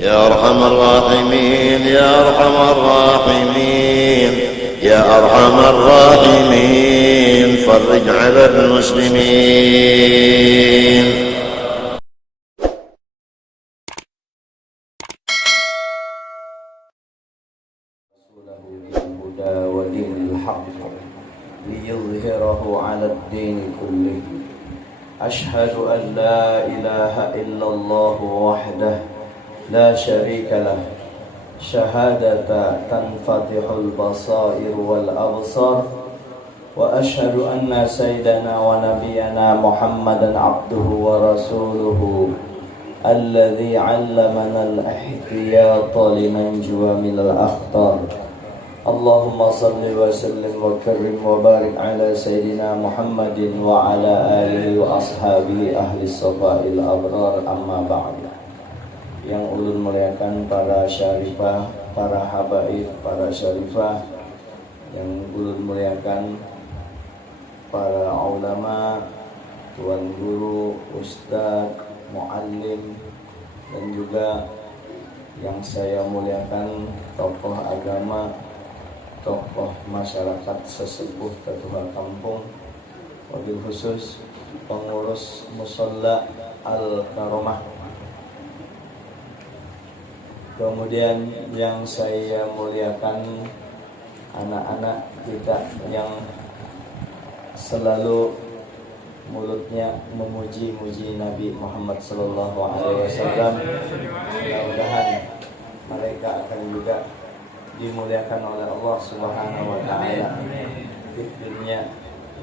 يا أرحم الراحمين يا أرحم الراحمين يا أرحم الراحمين فرج على المسلمين. بالهدى ودين الحق ليظهره على الدين كله. أشهد أن لا إله إلا الله وحده لا شريك له شهادة تنفتح البصائر والأبصار. وأشهد أن سيدنا ونبينا محمدا عبده ورسوله الذي علمنا الاحتياط لننجو من الأخطار. اللهم صل وسلم وكرم وبارك على سيدنا محمد وعلى آله وأصحابه أهل الصفاء الأبرار. أما بعد. Yang ulun muliakan para syarifah, para habaib, para syarifah, yang ulun muliakan para ulama, tuan guru, ustaz, muallim, dan juga yang saya muliakan tokoh agama, tokoh masyarakat sesepuh ketua kampung, wabil khusus pengurus musalla Al-Karomah. Kemudian yang saya muliakan anak-anak kita yang selalu mulutnya memuji-muji Nabi Muhammad SAW. Mudah-mudahan mereka akan juga dimuliakan oleh Allah Subhanahu wa taala di dunia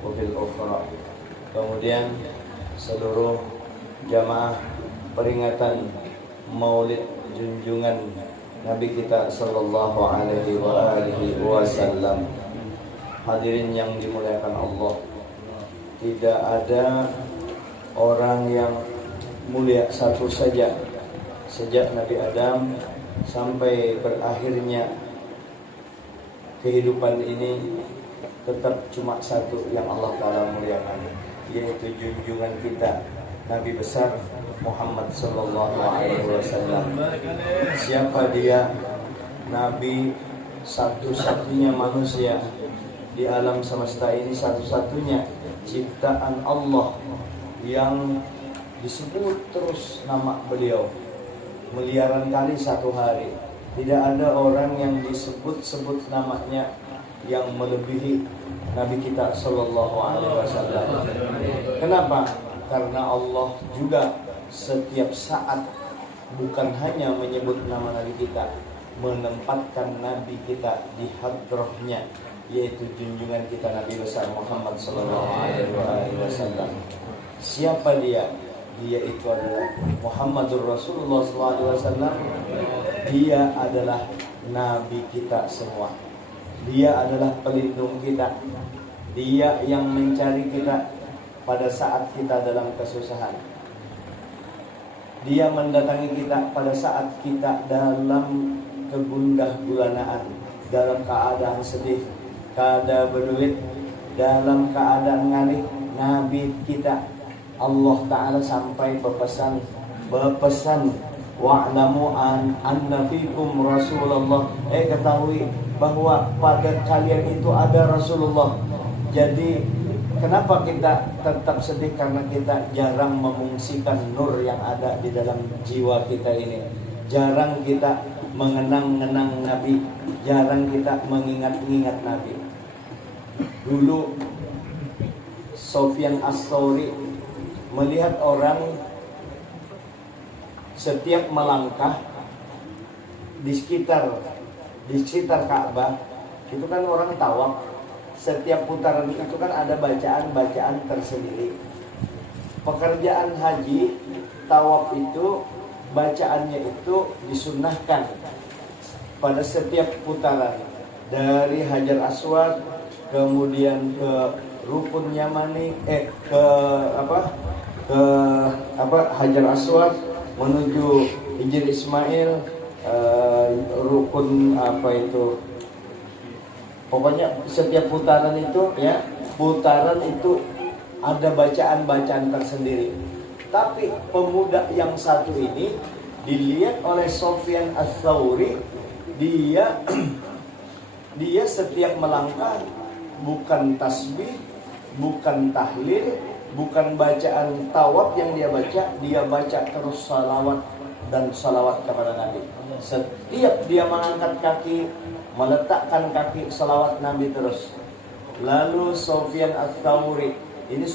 wa fil ukhra. Kemudian seluruh jamaah peringatan Maulid junjungan Nabi kita sallallahu alaihi wasallam. Hadirin yang dimuliakan Allah, tidak ada orang yang mulia satu saja sejak Nabi Adam sampai berakhirnya kehidupan ini, tetap cuma satu yang Allah Ta'ala muliakan, yaitu junjungan kita Nabi besar Muhammad sallallahu alaihi wasallam. Siapa dia? Nabi satu-satunya manusia di alam semesta ini, satu-satunya ciptaan Allah yang disebut terus nama beliau miliaran kali satu hari. Tidak ada orang yang disebut-sebut namanya yang melebihi Nabi kita sallallahu alaihi wasallam. Kenapa? Karena Allah juga setiap saat bukan hanya menyebut nama Nabi kita, menempatkan Nabi kita di hadrahnya, yaitu junjungan kita Nabi besar Muhammad sallallahu alaihi wasallam. Siapa dia? Dia itu adalah Muhammadur Rasulullah sallallahu alaihi wasallam. Dia adalah Nabi kita semua. Dia adalah pelindung kita. Dia yang mencari kita pada saat kita dalam kesusahan. Dia mendatangi kita pada saat kita dalam kegundah gulanaan, dalam keadaan sedih, keadaan berduit, dalam keadaan ngalih. Nabi kita Allah Ta'ala sampai berpesan wa'lamu anna fikum Rasulullah. Ketahui bahwa pada kalian itu ada Rasulullah. Jadi kenapa kita tetap sedih? Karena kita jarang memungsikan nur yang ada di dalam jiwa kita ini. Jarang kita mengenang-enang Nabi, jarang kita mengingat-ingat Nabi. Dulu Sufyan Ats-Tsauri melihat orang setiap melangkah di sekitar Ka'bah, itu kan orang tawaf. Setiap putaran itu kan ada bacaan-bacaan tersendiri. Pekerjaan haji, tawaf itu, bacaannya itu disunnahkan pada setiap putaran. Dari Hajar Aswad, kemudian ke Rukun Yamani, ke Hajar Aswad, menuju Hijr Ismail, rukun pokoknya setiap putaran itu ada bacaan-bacaan tersendiri. Tapi pemuda yang satu ini dilihat oleh Sufyan Ats-Tsauri, dia setiap melangkah bukan tasbih, bukan tahlil, bukan bacaan tawaf yang dia baca terus salawat dan salawat kepada Nabi. Setiap dia mengangkat kaki, meletakkan kaki, salawat Nabi terus. Lalu Sufyan Ats-Tsauri, ini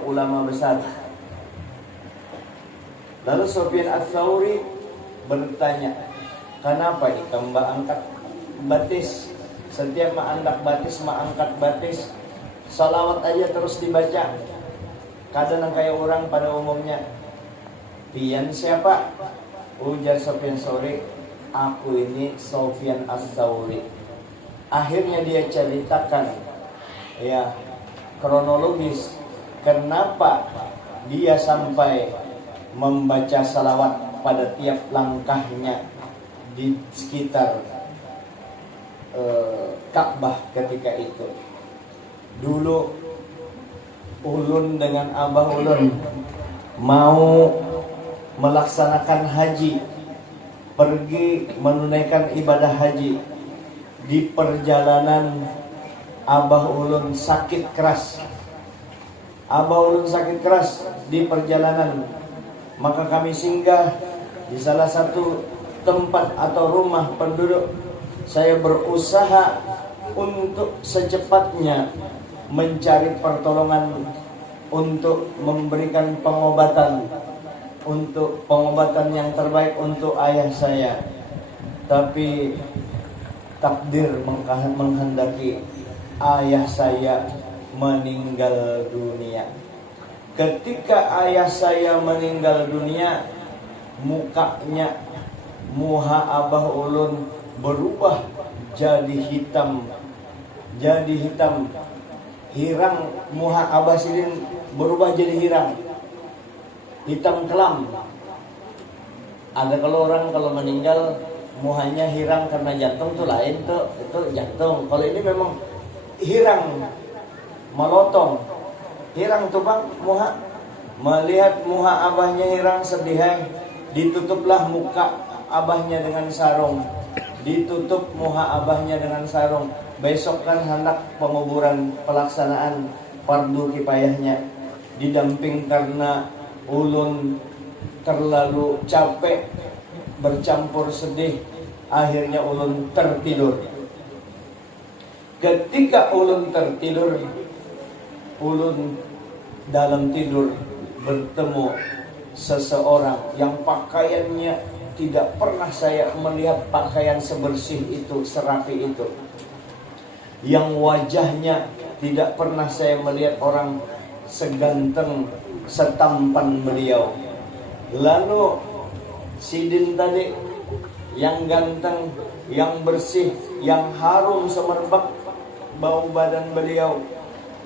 ulama besar. Lalu Sufyan Ats-Tsauri bertanya, kenapa Mbak angkat batis? Setiap mengangkat batis, salawat aja terus dibaca. Kadang kayak orang pada umumnya. Pian siapa? Ujar Sufyan Ats-Tsauri, aku ini Sufyan Ats-Tsauri. Akhirnya dia ceritakan ya kronologis kenapa dia sampai membaca salawat pada tiap langkahnya di sekitar Ka'bah ketika itu. Dulu ulun dengan abah ulun mau melaksanakan haji, pergi menunaikan ibadah haji. Di perjalanan abah ulun sakit keras. Di perjalanan. Maka kami singgah di salah satu tempat atau rumah penduduk. Saya berusaha untuk secepatnya mencari pertolongan untuk memberikan pengobatan yang terbaik untuk ayah saya. Tapi takdir menghendaki ayah saya meninggal dunia. Ketika ayah saya meninggal dunia, muha abah ulun berubah jadi hitam. Hirang, muha abah silin berubah jadi hirang, hitam kelam. Ada kalau meninggal muhanya hirang karena jantung tuh lain tuh, itu jantung. Kalau ini memang hirang, melotong. Hirang tuh bang, muha. Melihat muha abahnya hirang sedih, ditutuplah muka abahnya dengan sarung. Ditutup muha abahnya dengan sarung. Besok kan hendak penguburan, pelaksanaan fardu kifayahnya. Didamping karena ulun terlalu capek, bercampur sedih, akhirnya ulun tertidur. Ketika ulun tertidur, ulun dalam tidur bertemu seseorang yang pakaiannya tidak pernah saya melihat pakaian sebersih itu, serapi itu. Yang wajahnya tidak pernah saya melihat orang seganteng, setampan beliau. Lalu sidin tadi yang ganteng, yang bersih, yang harum semerbak bau badan beliau,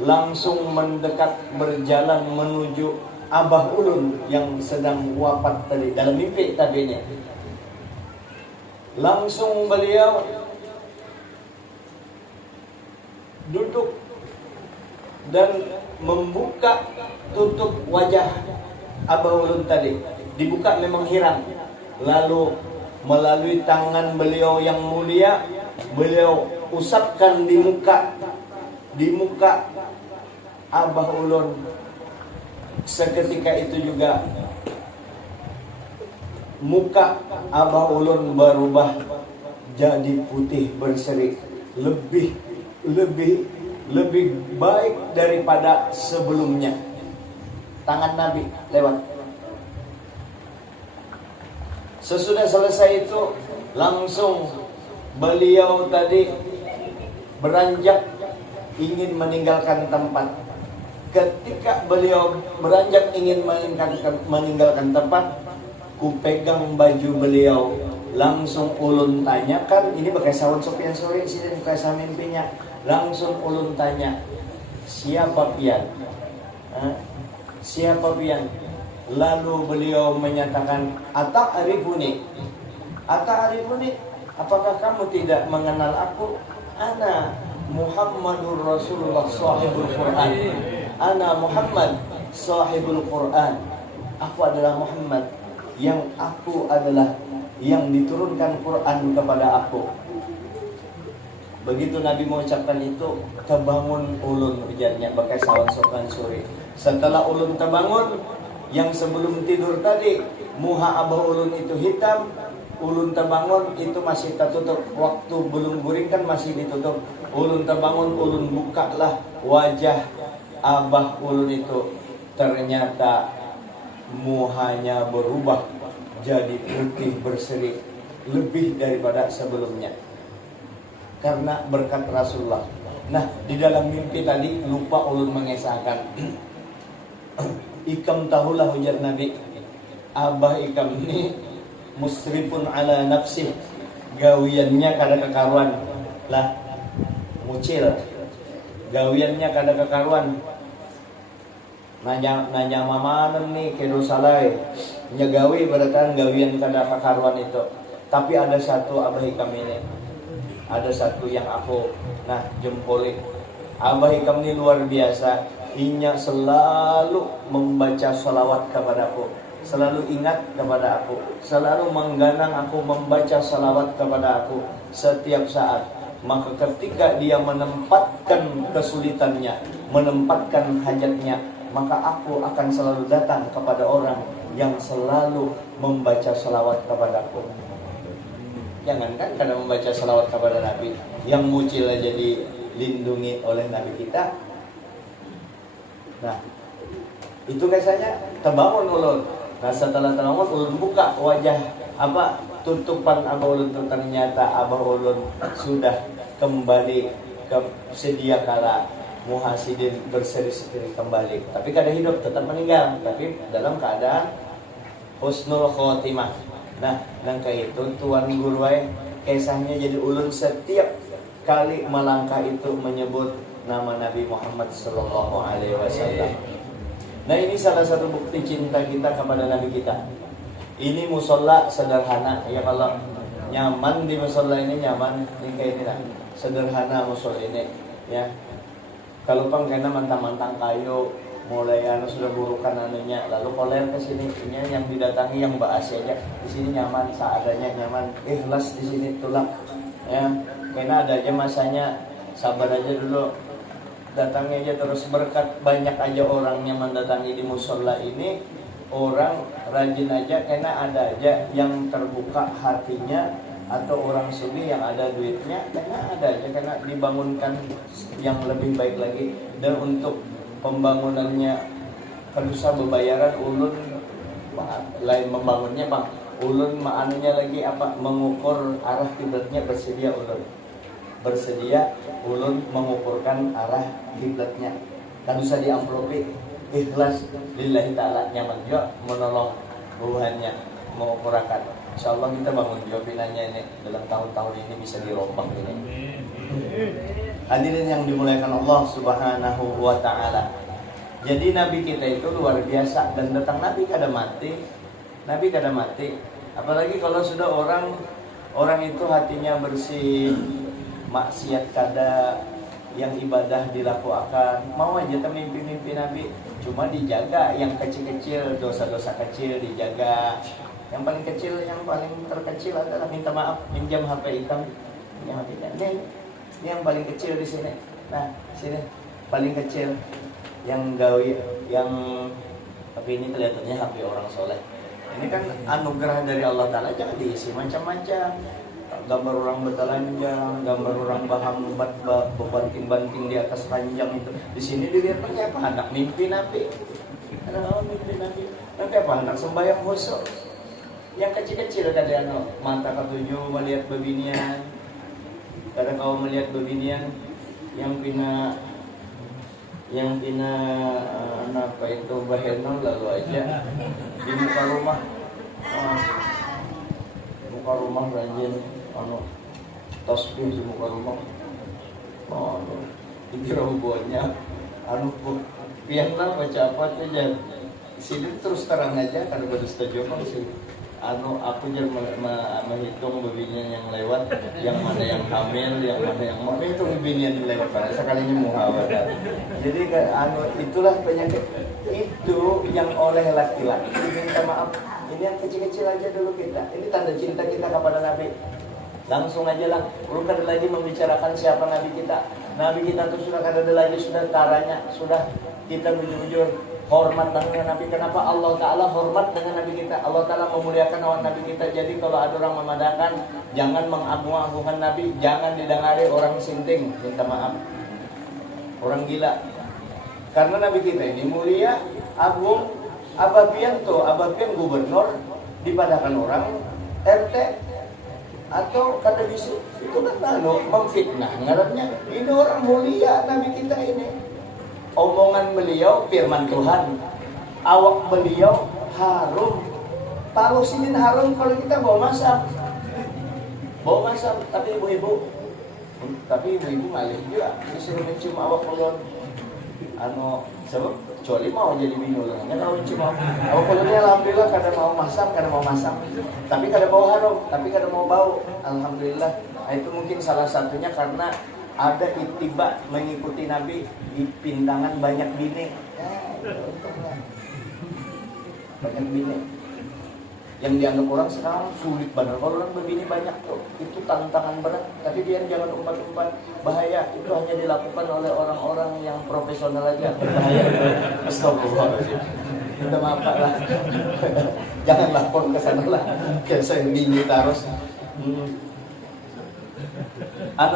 langsung mendekat berjalan menuju abah ulun yang sedang wafat tadi, dalam mimpi tadinya. Langsung beliau duduk dan membuka tutup wajah abah ulun tadi. Dibuka memang hirang. Lalu melalui tangan beliau yang mulia, beliau usapkan di muka abah ulun. Seketika itu juga muka abah ulun berubah jadi putih berseri, lebih baik daripada sebelumnya. Tangan Nabi lewat. Sesudah selesai itu, langsung beliau tadi beranjak ingin meninggalkan tempat. Ketika beliau beranjak ingin meninggalkan tempat, ku pegang baju beliau. Langsung ulun tanyakan, ini pakai sawun Sufyan Ats-Tsauri sini bukan sama mimpinya. Langsung ulun tanya, siapa pian? Siapa pian? Lalu beliau menyatakan, Ata'rifuni? Apakah kamu tidak mengenal aku? Ana Muhammadur Rasulullah sahibul Quran. Ana Muhammad sahibul Quran. Aku adalah Muhammad yang aku adalah yang diturunkan Quran kepada aku. Begitu Nabi mengucapkan itu, terbangun ulun ujarnya pakai sawan sokan suri. Setelah ulun terbangun, yang sebelum tidur tadi muha abah ulun itu hitam, ulun terbangun itu masih tertutup. Waktu belum guring kan masih ditutup. Ulun terbangun, ulun bukalah wajah abah ulun itu. Ternyata muhanya berubah jadi putih berseri, lebih daripada sebelumnya, karena berkat Rasulullah. Nah, di dalam mimpi tadi lupa ulun mengesahkan. Ikam tahulah ujar Nabi, abah ikam ini musrifun ala nafsih, gawiannya kada kekaruan lah, mucil, gawiannya kada kekaruan. Nanya mama nih kedo salai nyagawi beratan gawian kada kekaruan itu. Tapi ada satu abah ikam ini, ada satu yang aku jempoli. Abah ikam ini luar biasa. Inya selalu membaca salawat kepadaku, selalu ingat kepada aku, selalu mengganang aku membaca salawat kepada aku setiap saat. Maka ketika dia menempatkan kesulitannya, menempatkan hajatnya, maka aku akan selalu datang kepada orang yang selalu membaca salawat kepadaku. Jangankan kada membaca salawat kepada Nabi, yang mucil aja dilindungi oleh Nabi kita. Nah, itu biasanya terbangun ulun. Nah, setelah terbangun ulun buka wajah tutupan abah ulun itu, ternyata abah ulun sudah kembali ke sedia kala, muhasidin berseri-seri kembali. Tapi kada hidup, tetap meninggal, tapi dalam keadaan husnul khotimah. Nah, nangka itu tuan guru kisahnya jadi ulun setiap kali melangkah itu menyebut nama Nabi Muhammad sallallahu alaihi wasallam. Nah, ini salah satu bukti cinta kita kepada Nabi kita. Ini musola sederhana, ya kalau nyaman di musola ini nyaman, ini kayak ini lah. Sederhana musola ini, ya. Kalau kena mantang-mantang kayu, mulai sudah burukan anunya, lalu koler ke sini, ini yang didatangi yang bahas aja. Di sini nyaman, seadanya nyaman, ikhlas di sini tulak, ya. Karena ada aja masanya, sabar aja dulu. Datangnya aja terus, berkat banyak aja orangnya mendatangi di musola ini, orang rajin aja, karena ada aja yang terbuka hatinya, atau orang sugi yang ada duitnya, karena ada aja, karena dibangunkan yang lebih baik lagi. Dan untuk pembangunannya kedusa bebayaran ulun lain membangunnya bang, ulun maanunya lagi mengukur arah kiblatnya, bersedia ulun mengukurkan arah kiblatnya, kan bisa diamplopi ikhlas lillahi ta'ala, nyaman juga menolong Tuhannya, mengukurakan. Insyaallah kita bangun jawabinannya ini dalam tahun-tahun ini bisa dirombak ini. Hadirin yang dimuliakan Allah Subhanahu wa taala. Jadi Nabi kita itu luar biasa, dan datang Nabi kada mati. Nabi kada mati. Apalagi kalau sudah orang itu hatinya bersih, maksiat kada, yang ibadah dilakukan, mau aja mimpi-mimpi Nabi, cuma dijaga yang kecil-kecil, dosa-dosa kecil dijaga. Yang paling kecil, yang paling terkecil adalah minta maaf, minjam HP ikam, pinjam HP ikam. Ini yang paling kecil di sini. Nah, sini paling kecil yang gawi, yang tapi ini kelihatannya HP orang soleh. Ini kan anugerah dari Allah Ta'ala, jangan diisi macam-macam. Gambar orang bertelanjang, gambar orang banting-banting di atas ranjang itu. Di sini dilihat apa? Anak mimpi Nabi. Anak mimpi Nabi. Nanti apa? Anak sembahyang khusyuk. Yang kecil-kecil kada mata ketujuh melihat bebinian. Kada kau melihat bebinian yang pina apa itu bahenol lalu aja di muka rumah. Muka rumah rajin tasbih di muka rumah. Dikira hubungannya pianlah baca apa aja. Sini terus terang aja karena baru setuju sih. Aku jangan hitung bebinian yang lewat, yang mana yang hamil, yang mana yang mau itu bebinian lewat pada sekalinya muhawadah. Jadi itulah penyakit itu yang oleh laki-laki minta maaf. Ini yang kecil-kecil aja dulu kita. Ini tanda cinta kita kepada Nabi. Langsung aja lah, belum ada lagi membicarakan siapa Nabi kita. Nabi kita tuh sudah ada lagi, sudah taranya, sudah kita jujur hormat dengan Nabi. Kenapa Allah Ta'ala hormat dengan Nabi kita? Allah Ta'ala memuliakan awak Nabi kita. Jadi kalau ada orang memadakan, jangan mengagung-agungkan Nabi, jangan didengari orang sinting, minta maaf, orang gila. Karena Nabi kita ini mulia, agung, abapian gubernur, dipadakan orang, RT, atau kata bisu, itu kan memfitnah. Ngarannya ini orang mulia Nabi kita ini. Omongan beliau firman Tuhan, awak beliau harum. Tahu sinin harum kalau kita bawa masam. Tapi ibu-ibu malih juga disuruh mencium awak beliau. Sebab kecuali mau jadi binul, kan mau mencium awak beliau. Alhamdulillah kada mau masam. Tapi kada bau harum, tapi kada mau bau. Alhamdulillah. Nah, itu mungkin salah satunya karena ada ittiba mengikuti Nabi di pindangan banyak bini. Banyak bini. Yang dianggap orang sekarang sulit benar. Kalau orang berbini banyak tuh, itu tantangan berat. Tapi biar jangan umpat-umpat, bahaya. Itu hanya dilakukan oleh orang-orang yang profesional aja. Bahaya. Astagfirullahaladzim. Minta maaf lah. Jangan lapor ke sana lah. Kayak saya bini terus.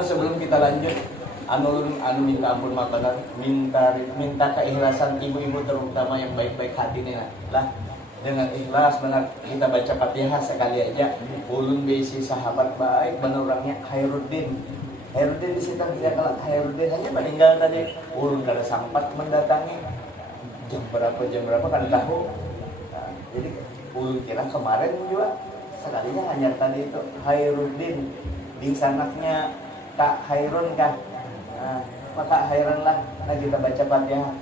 Sebelum kita lanjut, minta ampun makanan, minta keikhlasan ibu-ibu terutama yang baik-baik hati nih lah. Dengan ikhlas benar kita baca Fatihah sekali aja. Ulun bisi sahabat baik benar orangnya Khairuddin di situ tidak kalah. Khairuddin hanya meninggal tadi. Ulun kada sempat mendatangi. Jam berapa kan tahu. Nah, jadi ulun kira kemarin juga sekalinya hanya tadi itu Khairuddin di sanaknya tak Khairun kah. Maka Khairun lah. Nah, kita baca Fatihah.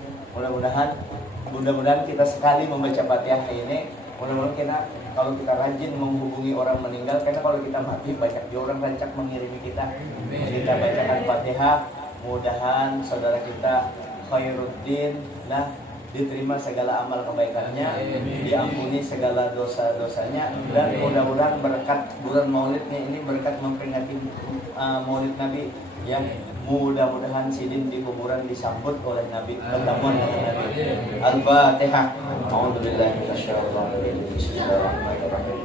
Mudah-mudahan kita sekali membaca Fatihah ini, mudah-mudahan kita kalau kita rajin menghubungi orang meninggal, karena kalau kita mati banyak orang rancak mengirimi kita. Kita bacakan Fatihah, mudahan saudara kita Khairuddin diterima segala amal kebaikannya, diampuni segala dosa-dosanya, dan mudah-mudahan berkat bulan Maulidnya ini berkat memperingati Maulid Nabi yang mudah-mudahan sidin di kuburan disambut oleh Nabi, pertemuan dengan Nabi. Al-Fatihah. A'udzubillahi minasyaitonir rajim. Bismillahirrahmanirrahim.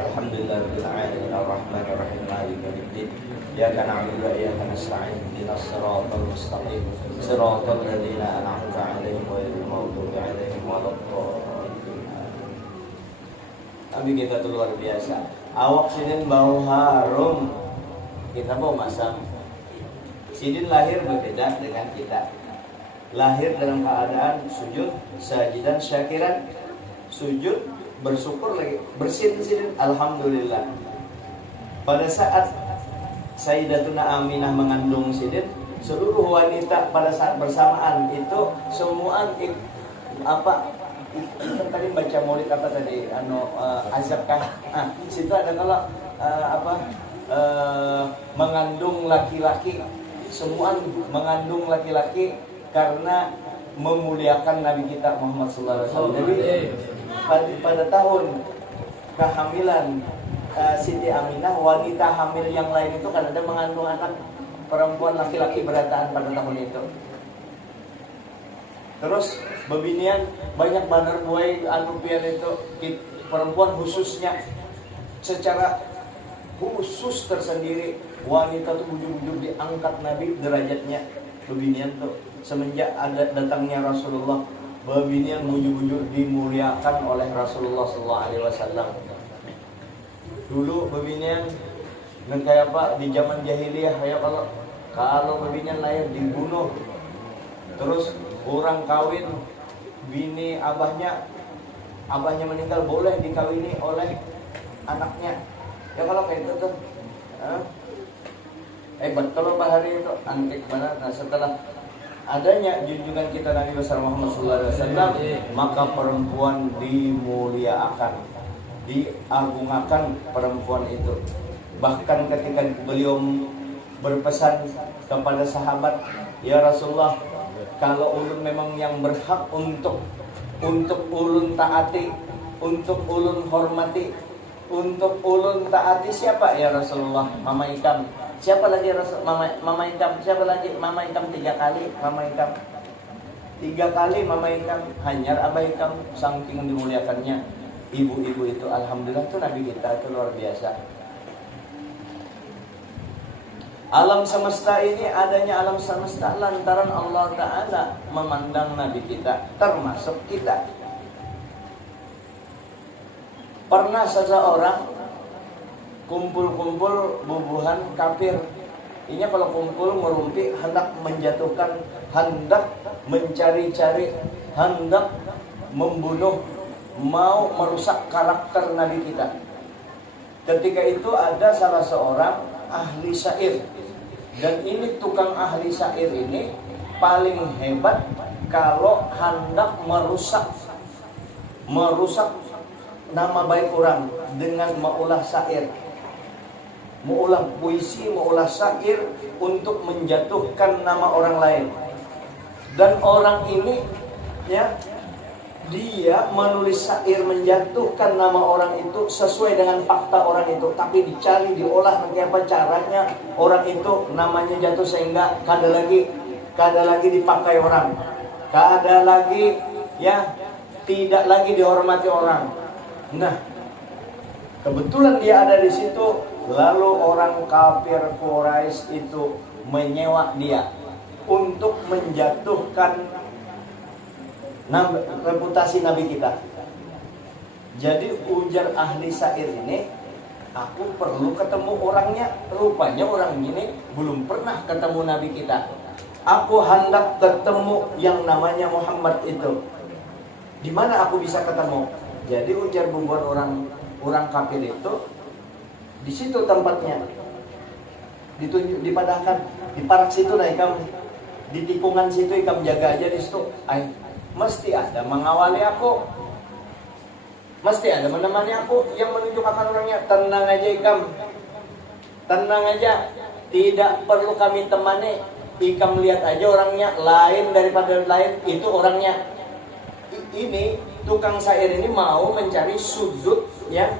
Alhamdulillahirabbil alamin arrahmanir rahim maliki yaumiddin. Iyyaka na'budu wa iyyaka nasta'in. Ihdinas siratal mustaqim. Siratal ladzina an'amta 'alaihim ghairil maghdubi 'alaihim waladdallin. Nabi kita tuh luar biasa. Awak sidin bau harum. Kita bau masam. Sidin lahir berbeda dengan kita. Lahir dalam keadaan sujud, sajidan, syakiran. Sujud, bersyukur lagi. Bersin sidin, alhamdulillah. Pada saat Sayyidatuna Aminah mengandung sidin, seluruh wanita pada saat bersamaan itu semua tadi baca maulid apa tadi? Azab kah? Situ ada kalau mengandung laki-laki. Semua mengandung laki-laki karena memuliakan Nabi kita Muhammad SAW. Jadi pada tahun kehamilan Siti Aminah, wanita hamil yang lain itu kan ada mengandung anak perempuan laki-laki berataan pada tahun itu. Terus bebinian banyak banar buai pian itu perempuan khususnya secara khusus tersendiri. Wanita tuh bujur-bujur diangkat Nabi derajatnya. Bebinian tuh semenjak ada datangnya Rasulullah, bebinian bujur-bujur dimuliakan oleh Rasulullah SAW. Dulu bebinian kayak apa di zaman jahiliyah, kayak kalau bebinian lahir dibunuh. Terus orang kawin bini abahnya meninggal boleh dikawini oleh anaknya. Ya kalau kayak itu tuh kalau bahari itu antik banget. Nah, setelah adanya junjungan kita Nabi besar Muhammad SAW, maka perempuan dimuliakan, diagungkan perempuan itu. Bahkan ketika beliau berpesan kepada sahabat, ya Rasulullah, kalau ulun memang yang berhak untuk ulun taati, untuk ulun hormati, untuk ulun taati siapa ya Rasulullah? Mama Ikam. Siapa lagi Rasul? Mama Ikam. Siapa lagi? Mama Ikam 3 kali. Mama Ikam 3 kali. Mama Ikam. Hanyar Abah Ikam. Saking dimuliakannya ibu-ibu itu. Alhamdulillah tuh Nabi kita itu luar biasa. Alam semesta ini adanya alam semesta lantaran Allah Ta'ala memandang Nabi kita, termasuk kita. Pernah seseorang kumpul-kumpul bubuhan kafir. Ini kalau kumpul merumpi, hendak menjatuhkan, hendak mencari-cari, hendak membunuh, mau merusak karakter Nabi kita. Ketika itu ada salah seorang ahli syair. Dan ini tukang ahli syair ini paling hebat kalau hendak merusak nama baik orang dengan mengulah syair, mengulah puisi, mengulah syair untuk menjatuhkan nama orang lain. Dan orang ini ya, dia menulis syair menjatuhkan nama orang itu sesuai dengan fakta orang itu, tapi dicari, diolah bagaimana caranya orang itu namanya jatuh sehingga kada lagi dipakai orang, kada lagi ya, tidak lagi dihormati orang. Nah, kebetulan dia ada di situ, lalu orang kafir Quraisy itu menyewa dia untuk menjatuhkan reputasi Nabi kita. Jadi ujar ahli syair ini, aku perlu ketemu orangnya. Rupanya orang ini belum pernah ketemu Nabi kita. Aku hendak ketemu yang namanya Muhammad itu. Di mana aku bisa ketemu? Jadi ujar bubuhan orang kafir itu, di situ tempatnya. Ditunjuk, dipadahkan di parak situ, nah ikam di tikungan situ, ikam jaga aja di situ. Mesti ada mengawali aku, mesti ada menemani aku yang menunjukkan orangnya. Tenang aja Ikam, tenang aja, tidak perlu kami temani. Ikam lihat aja orangnya, lain daripada lain, itu orangnya. Ini tukang syair ini mau mencari sudut ya,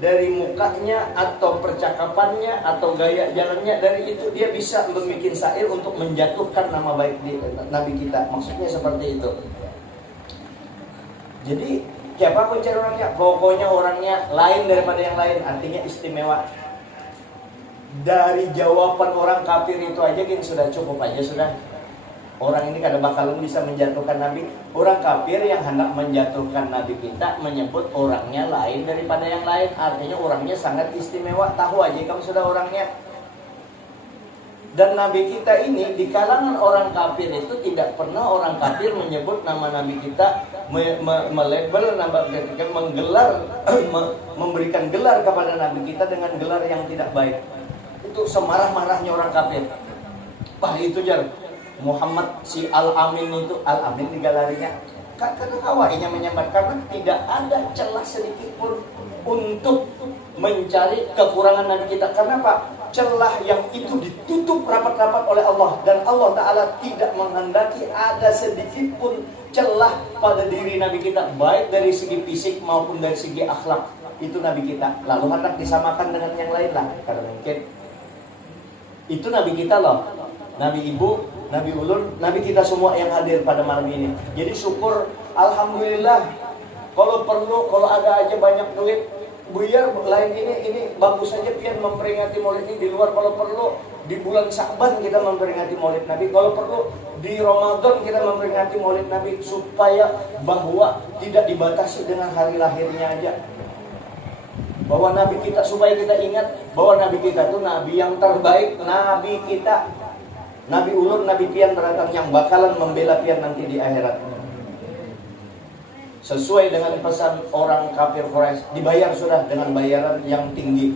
dari mukanya atau percakapannya atau gaya jalannya, dari itu dia bisa membuat syair untuk menjatuhkan nama baik Nabi kita. Maksudnya seperti itu. Jadi siapa pun cari orangnya, pokoknya orangnya lain daripada yang lain, artinya istimewa. Dari jawaban orang kafir itu aja kan sudah cukup aja sudah. Orang ini kada bakalan bisa menjatuhkan Nabi. Orang kafir yang hendak menjatuhkan Nabi kita menyebut orangnya lain daripada yang lain, artinya orangnya sangat istimewa. Tahu aja kamu sudah orangnya. Dan Nabi kita ini di kalangan orang kafir itu tidak pernah orang kafir menyebut nama Nabi kita, melabel nama ketika menggelar, memberikan gelar kepada Nabi kita dengan gelar yang tidak baik. Itu semarah-marahnya orang kafir. Wah itu jar Muhammad si Al-Amin itu, Al-Amin digalarinya karena awalnya menyambat, karena tidak ada celah sedikit pun untuk mencari kekurangan Nabi kita. Karena apa? Celah yang itu ditutup rapat-rapat oleh Allah, dan Allah Ta'ala tidak menghendaki ada sedikit pun celah pada diri Nabi kita, baik dari segi fisik maupun dari segi akhlak. Itu Nabi kita. Lalu hendak disamakan dengan yang lain lah, karena mungkin itu Nabi kita loh, Nabi ibu, Nabi ulun, Nabi kita semua yang hadir pada malam ini. Jadi syukur, alhamdulillah. Kalau perlu, kalau ada aja banyak duit, buyar lain ini bagus saja pian memperingati Maulid ini di luar. Kalau perlu di bulan Sya'ban kita memperingati Maulid Nabi. Kalau perlu di Ramadan kita memperingati Maulid Nabi, supaya bahwa tidak dibatasi dengan hari lahirnya aja. Bahwa Nabi kita, supaya kita ingat bahwa Nabi kita itu Nabi yang terbaik, Nabi kita, Nabi ulun, Nabi pian beratang yang bakalan membela pian nanti di akhirat. Sesuai dengan pesan orang kafir Quraisy, dibayar sudah dengan bayaran yang tinggi.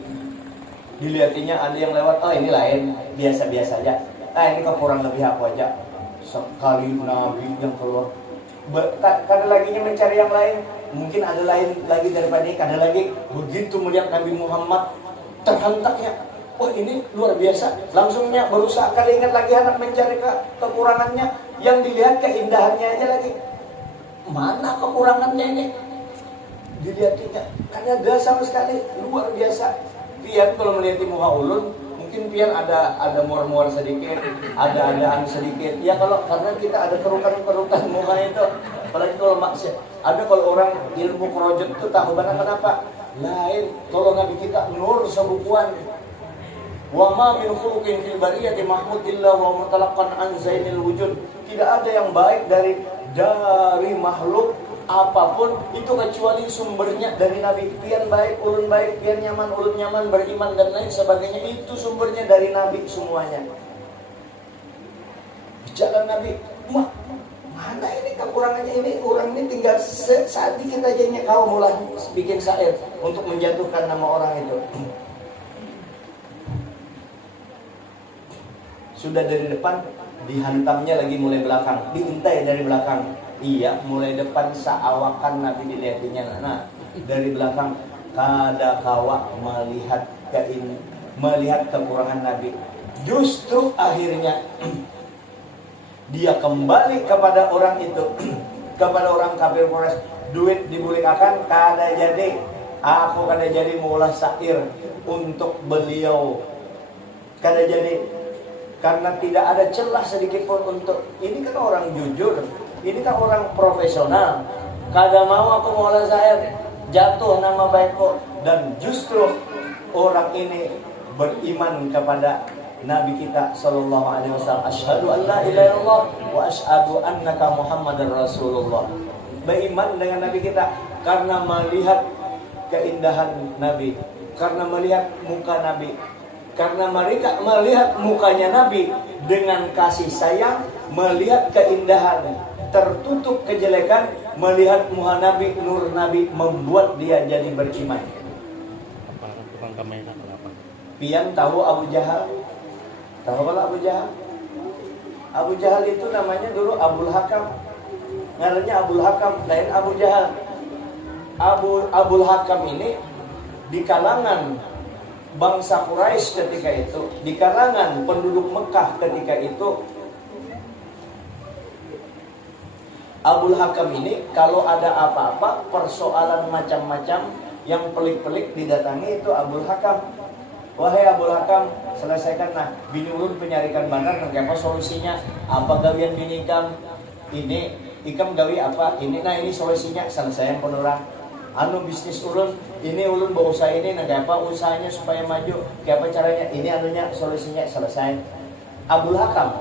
Dilihatnya ada yang lewat, oh ini lain, biasa-biasa aja. Ini kurang lebih aku aja. Sekali Nabi yang keluar, kada lagi mencari yang lain. Mungkin ada lain lagi daripada ini, kada lagi. Begitu melihat Nabi Muhammad terhentaknya, wah ini luar biasa. Langsungnya berusaha kali ingat lagi anak mencari kekurangannya, yang dilihat keindahannya aja lagi. Mana kekurangannya ini? Dilihatnya, karena ada sama sekali luar biasa. Pian kalau melihat muka ulun, mungkin pian ada muar-muar sedikit, ada sedikit. Ya kalau karena kita ada kerutan-kerutan muka itu. Apalagi kalau maksiat. Ada kalau orang ilmu kerojot itu tahu benar kenapa? Lain kalau Nabi kita nur sebukuan. Wa ma min khuluqin fil bariyati mahmud illa wa mutalaqqan an zainil wujud. Tidak ada yang baik dari makhluk apapun itu kecuali sumbernya dari Nabi. Pian baik, ulun baik, pian nyaman, ulun nyaman, beriman dan lain sebagainya, itu sumbernya dari Nabi semuanya. Jalan Nabi, mana ini kekurangannya ini? Orang ini tinggal saat dikit aja ini kau mulai bikin syair untuk menjatuhkan nama orang itu. Sudah dari depan dihantamnya lagi mulai belakang, diintai dari belakang. Iya, mulai depan seawakan Nabi dilihatnya. Nah, dari belakang kada kawa melihat kekurangan Nabi. Justru akhirnya dia kembali kepada orang itu, kepada orang kafir Quraisy. Duit dibulikakan kada jadi. Aku kada jadi mengolah syair untuk beliau. Kada jadi karena tidak ada celah sedikit pun untuk ini kan orang jujur. Ini kan orang profesional. Kada mau aku mengolah syair, jatuh nama baikku. Dan justru orang ini beriman kepada Nabi kita sallallahu alaihi wasallam. Asyhadu an la ilaha illallah wa asyhadu annaka Muhammadar Rasulullah. Beriman dengan Nabi kita karena melihat keindahan Nabi, karena melihat muka Nabi, karena mereka melihat mukanya Nabi dengan kasih sayang, melihat keindahan, tertutup kejelekan, melihat muka Nabi, nur Nabi membuat dia jadi beriman. Pian tahu Abu Jahal? Tahu kalau Abu Jahal? Abu Jahal itu namanya dulu Abul Hakam. Ngarannya Abul Hakam, lain Abu Jahal. Abul Hakam ini di kalangan bangsa Quraisy ketika itu, di kalangan penduduk Mekah ketika itu, Abul Hakam ini kalau ada apa-apa, persoalan macam-macam yang pelik-pelik didatangi itu Abul Hakam. Wahai Abul Hakam, selesaikan nah bini ulun penyarikan bandar, apa solusinya? Apa gawian bini ikam? Ini ikam gawi apa? Ini nah ini solusinya, selesaikan penurang. Anu bisnis ulun, ini ulun berusaha ini, nah apa usahanya supaya maju? Kayak apa caranya? Ini anunya solusinya, selesai. Abul Hakam,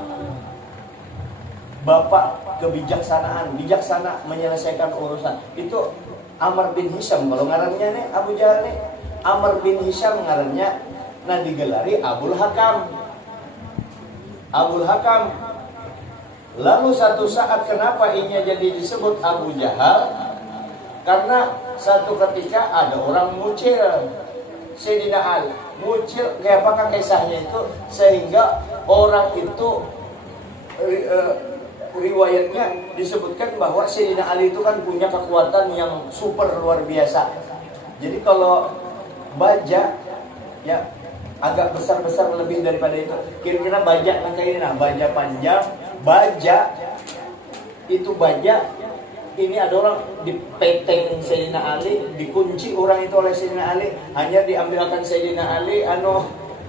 bapak kebijaksanaan, bijaksana menyelesaikan urusan. Itu Amr bin Hisham, kalau ngarannya nih Abu Jahal nih Amr bin Hisham ngarannya, nah digelari Abul Hakam. Abul Hakam. Lalu satu saat kenapa ini jadi disebut Abu Jahal? Karena satu ketika ada orang mucil Sayyidina Ali, mucil kayak apakah kisahnya itu, sehingga orang itu riwayatnya disebutkan bahwa Sayyidina Ali itu kan punya kekuatan yang super luar biasa. Jadi kalau baja ya agak besar-besar lebih daripada itu. Kira-kira baja kayak ini, nah baja panjang, baja itu baja ini ada orang dipeteng Sayyidina Ali, dikunci orang itu oleh Sayyidina Ali, hanya diambilkan Sayyidina Ali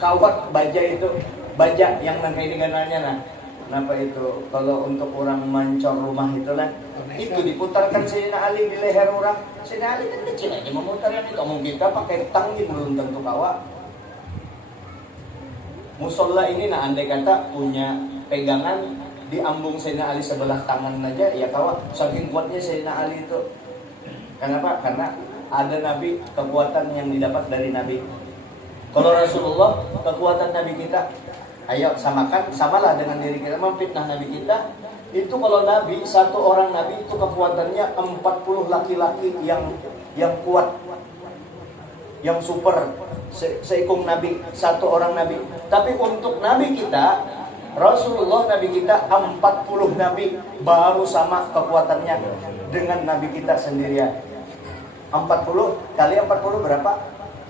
kawat baja itu, baja yang kayak ini gananya nah. Kenapa itu? Kalau untuk orang mancor rumah itu lah, itu diputarkan Sayyidina Ali di leher orang. Sayyidina Ali kan kecil aja memutarnya itu. Kamu kita pakai tangi belum tentu kawa. Musola ini nah andai kata punya pegangan diambung Sayyidina Ali sebelah tangan aja ya kawa, saking kuatnya Sayyidina Ali itu. Kenapa? Karena ada Nabi, kekuatan yang didapat dari Nabi. Kalau Rasulullah, kekuatan Nabi kita, ayo samalah dengan diri kita, memfitnah Nabi kita. Itu kalau Nabi, satu orang Nabi itu kekuatannya 40 laki-laki yang kuat, yang super, seikung Nabi, satu orang Nabi. Tapi untuk Nabi kita, Rasulullah Nabi kita 40 Nabi baru sama kekuatannya dengan Nabi kita sendirian. 40 kali 40 berapa?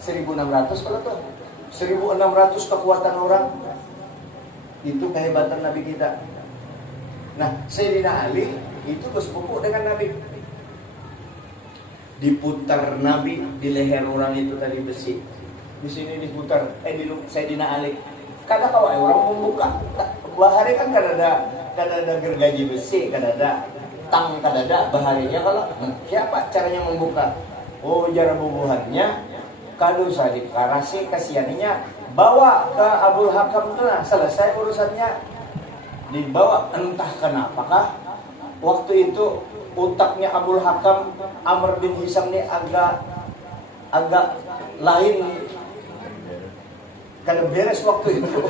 1600 kalau tuh. 1.600 kekuatan orang. Itu kehebatan Nabi kita. Nah, Sayyidina Ali itu bersepupu dengan Nabi. Diputar Nabi di leher orang itu tadi besi. Di sini diputar, di Sayyidina Ali. Kadang kalau orang membuka, bahari kan kadada gergaji besi, kadada tang, kadada baharinya kalau siapa caranya membuka? Oh, cara bubuhannya kado sadik karasi kasihannya bawa ke Abul Hakam itu, nah selesai urusannya, dibawa entah kenapakah waktu itu utaknya Abul Hakam Amr bin Hisham ini agak lain, kada beres waktu itu.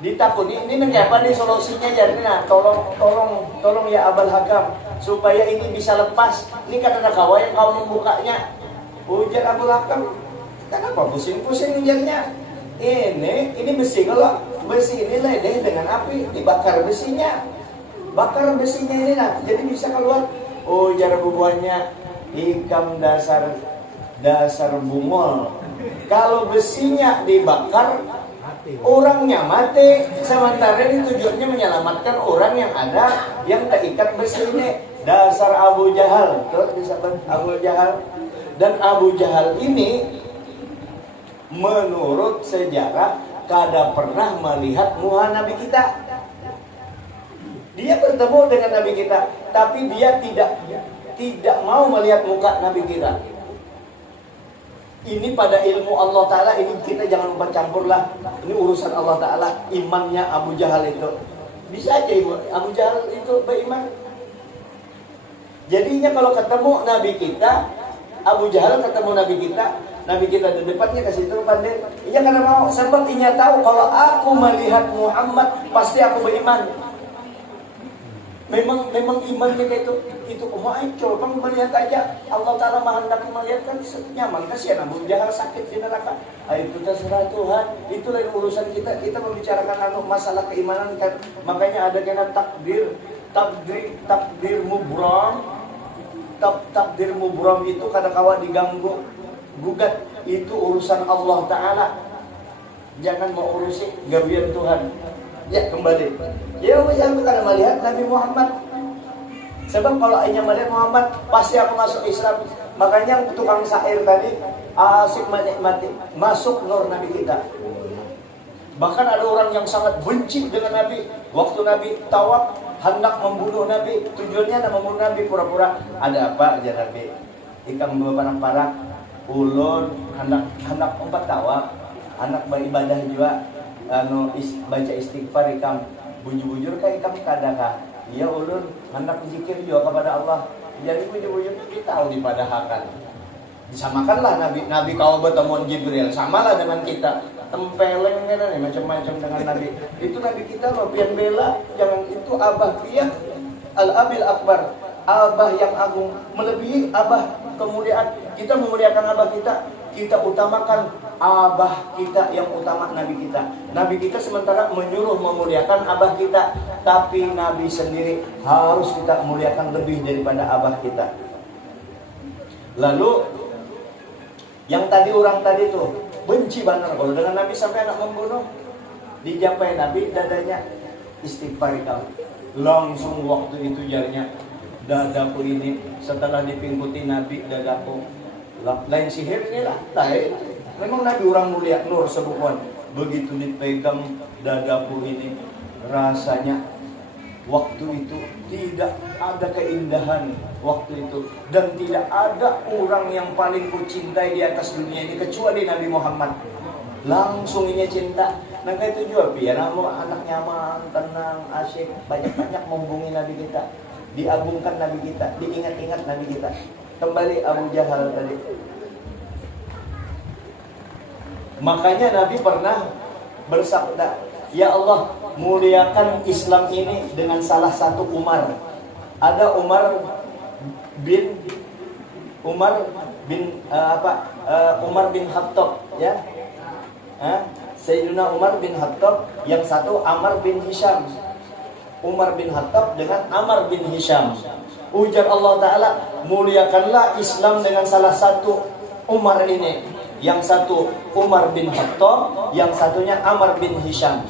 Ditakuni ini apa nih solusinya, jadi nah tolong ya Abul Hakam supaya ini bisa lepas. Ini kata kawan yang kau membukanya. Ujar Abul Hakam, kenapa pusing-pusing ujarnya? Ini besi, kalau besi ini ledeh dengan api, dibakar besinya. Bakar besinya ini nah, jadi bisa keluar. Ujar bubuannya, ikam dasar bungol. Kalau besinya dibakar, orangnya mati. Sementara ini tujuannya menyelamatkan orang yang ada yang terikat besi ini. Dasar Abu Jahal. Terus disebut Abu Jahal. Dan Abu Jahal ini menurut sejarah kada pernah melihat muka Nabi kita. Dia bertemu dengan Nabi kita, tapi dia tidak mau melihat muka Nabi kita. Ini pada ilmu Allah Ta'ala, ini kita jangan bercampur lah. Ini urusan Allah Ta'ala. Imannya Abu Jahal itu bisa aja ibu, Abu Jahal itu beriman. Jadinya kalau ketemu Nabi kita, Abu Jahal ketemu Nabi kita di depannya kasih itu pandai. Iya karena mau, sebab inya tahu kalau aku melihat Muhammad pasti aku beriman. Memang imannya kayak itu mau coba melihat aja. Allah Ta'ala menghendaki melihat kan nyaman, kasihan Abu Jahal sakit di neraka. Itu terserah Tuhan, itu lain urusan kita membicarakan masalah keimanan kan. Makanya ada kena takdir mubram. Takdir mubram itu kadang-kala diganggu gugat, itu urusan Allah Ta'ala. Jangan mau urusi gabian Tuhan. Ya kembali. Ya yang bukan melihat Nabi Muhammad. Sebab kalau hanya melihat Muhammad pasti aku masuk Islam. Makanya tukang syair tadi asik menikmati masuk nur Nabi kita. Bahkan ada orang yang sangat benci dengan Nabi. Waktu Nabi tawaf hendak membunuh Nabi. Tujuannya membunuh Nabi, pura-pura ada apa aja Nabi. Ikam beberapa parak ulun hendak empat tawaf, anak beribadah juga. Baca istighfar ikam bujur-bujur kayak ikam kadang-kadang iya ulun hendak zikir juga kepada Allah, jadi bujur-bujur kita tahu dipadahakan. Disamakanlah Nabi kau bertemu Jibril samalah dengan kita, tempeleng kan macam-macam dengan Nabi. Itu Nabi kita loh pian bela, jangan itu abah pian al-abil akbar, abah yang agung melebihi abah kemuliaan. Kita memuliakan abah kita utamakan abah kita yang utama Nabi kita. Nabi kita sementara menyuruh memuliakan abah kita, tapi Nabi sendiri harus kita muliakan lebih daripada abah kita. Lalu yang tadi orang tadi tuh benci banget kalau dengan Nabi sampai anak membunuh, dijapai Nabi dadanya istighfar kamu. Langsung waktu itu jarinya dadaku ini setelah dipingkuti Nabi dadaku lain sihir ini lah lain. Memang Nabi orang mulia nur sebukuan. Begitu dipegang dadaku ini rasanya waktu itu tidak ada keindahan waktu itu, dan tidak ada orang yang paling kucintai di atas dunia ini kecuali Nabi Muhammad. Langsung ini cinta. Nah itu juga biar anak nyaman, tenang, asyik, banyak-banyak menghubungi Nabi kita, diagungkan Nabi kita, diingat-ingat Nabi kita. Kembali Abu Jahal tadi. Makanya Nabi pernah bersabda, ya Allah muliakan Islam ini dengan salah satu Umar. Ada Umar bin Khattab, ya. Sayyidina Umar bin Khattab, yang satu Amr bin Hisham. Umar bin Khattab dengan Amr bin Hisham. Ujar Allah Ta'ala, muliakanlah Islam dengan salah satu Umar ini. Yang satu Umar bin Khattab, yang satunya Amr bin Hisham.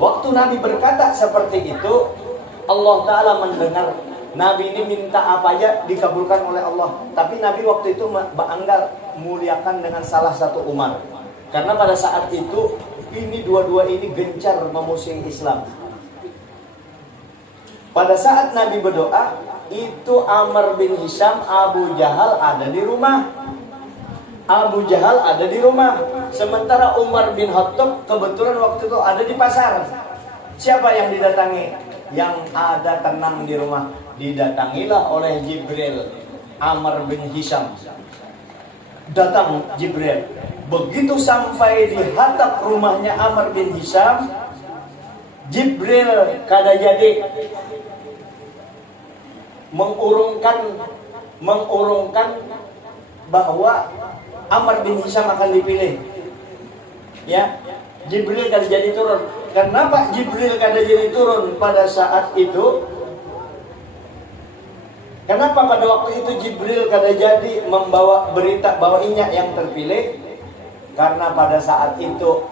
Waktu Nabi berkata seperti itu, Allah Ta'ala mendengar. Nabi ini minta apa aja dikabulkan oleh Allah. Tapi Nabi waktu itu beanggal muliakan dengan salah satu Umar. Karena pada saat itu ini dua-dua ini gencar memusuhi Islam. Pada saat Nabi berdoa, itu Amr bin Hisham, Abu Jahal ada di rumah. Abu Jahal ada di rumah. Sementara Umar bin Khattab kebetulan waktu itu ada di pasar. Siapa yang didatangi? Yang ada tenang di rumah. Didatangilah oleh Jibril, Amr bin Hisham. Datang Jibril. Begitu sampai di hatap rumahnya Amr bin Hisham, Jibril kada jadi mengurungkan bahwa Amr bin Hisham akan dipilih. Ya, Jibril kada jadi turun. Kenapa Jibril kada jadi turun pada saat itu? Kenapa pada waktu itu Jibril kada jadi membawa berita bahwa inya yang terpilih? Karena pada saat itu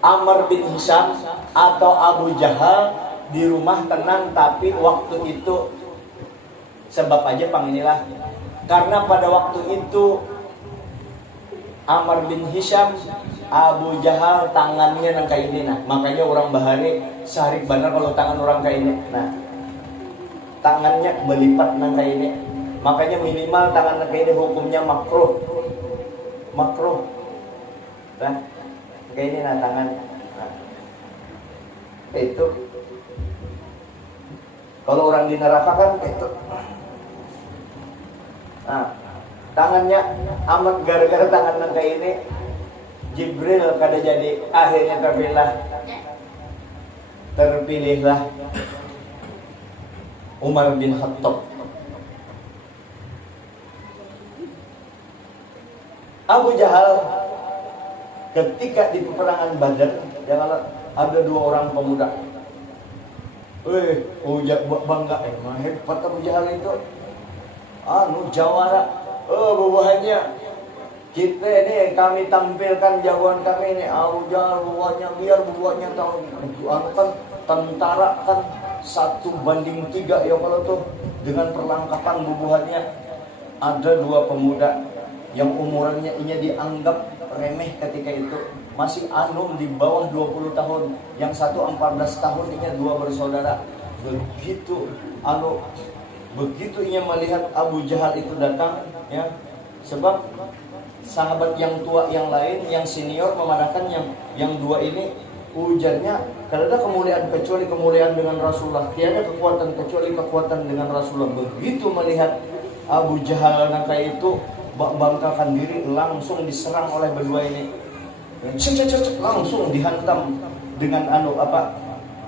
Amr bin Hisham atau Abu Jahal di rumah tenang, tapi waktu itu sebab aja inilah. Karena pada waktu itu Amr bin Hisham, Abu Jahal tangannya nang kayak ini, nah makanya orang bahari sarik benar kalau tangan orang kayak ini. Nah, tangannya melipat nang kayak ini. Makanya minimal tangan nang kayak ini hukumnya makruh. Makruh. Nah, kayak ini nah tangan. Nah, itu kalau orang di neraka kan itu. Nah, tangannya amat gara-gara tangan nang kayak ini Jibril kada jadi, akhirnya terpilihlah Umar bin Khattab. Abu Jahal ketika di peperangan Badar, janganlah ada dua orang pemuda. Bangga, hebat Abu Jahal itu. Jawara. Buahnya kita ini kami tampilkan jagoan kami ini. Abu Jahal buahnya biar buahnya tahu. Kan tentara kan 1:3 ya kalau tuh dengan perlengkapan bubuhannya. Ada dua pemuda yang umurannya ini dianggap remeh ketika itu, masih anum di bawah 20 tahun, yang satu 14 tahun, ini dua bersaudara. Begitu ia melihat Abu Jahal itu datang, ya, sebab sahabat yang tua yang lain, yang senior memandangkan yang dua ini ujarnya, kalau ada kemuliaan kecuali kemuliaan dengan Rasulullah, tiada kekuatan kecuali kekuatan dengan Rasulullah. Begitu melihat Abu Jahal kayak itu, bangkakan diri, langsung diserang oleh berdua ini. Langsung dihantam dengan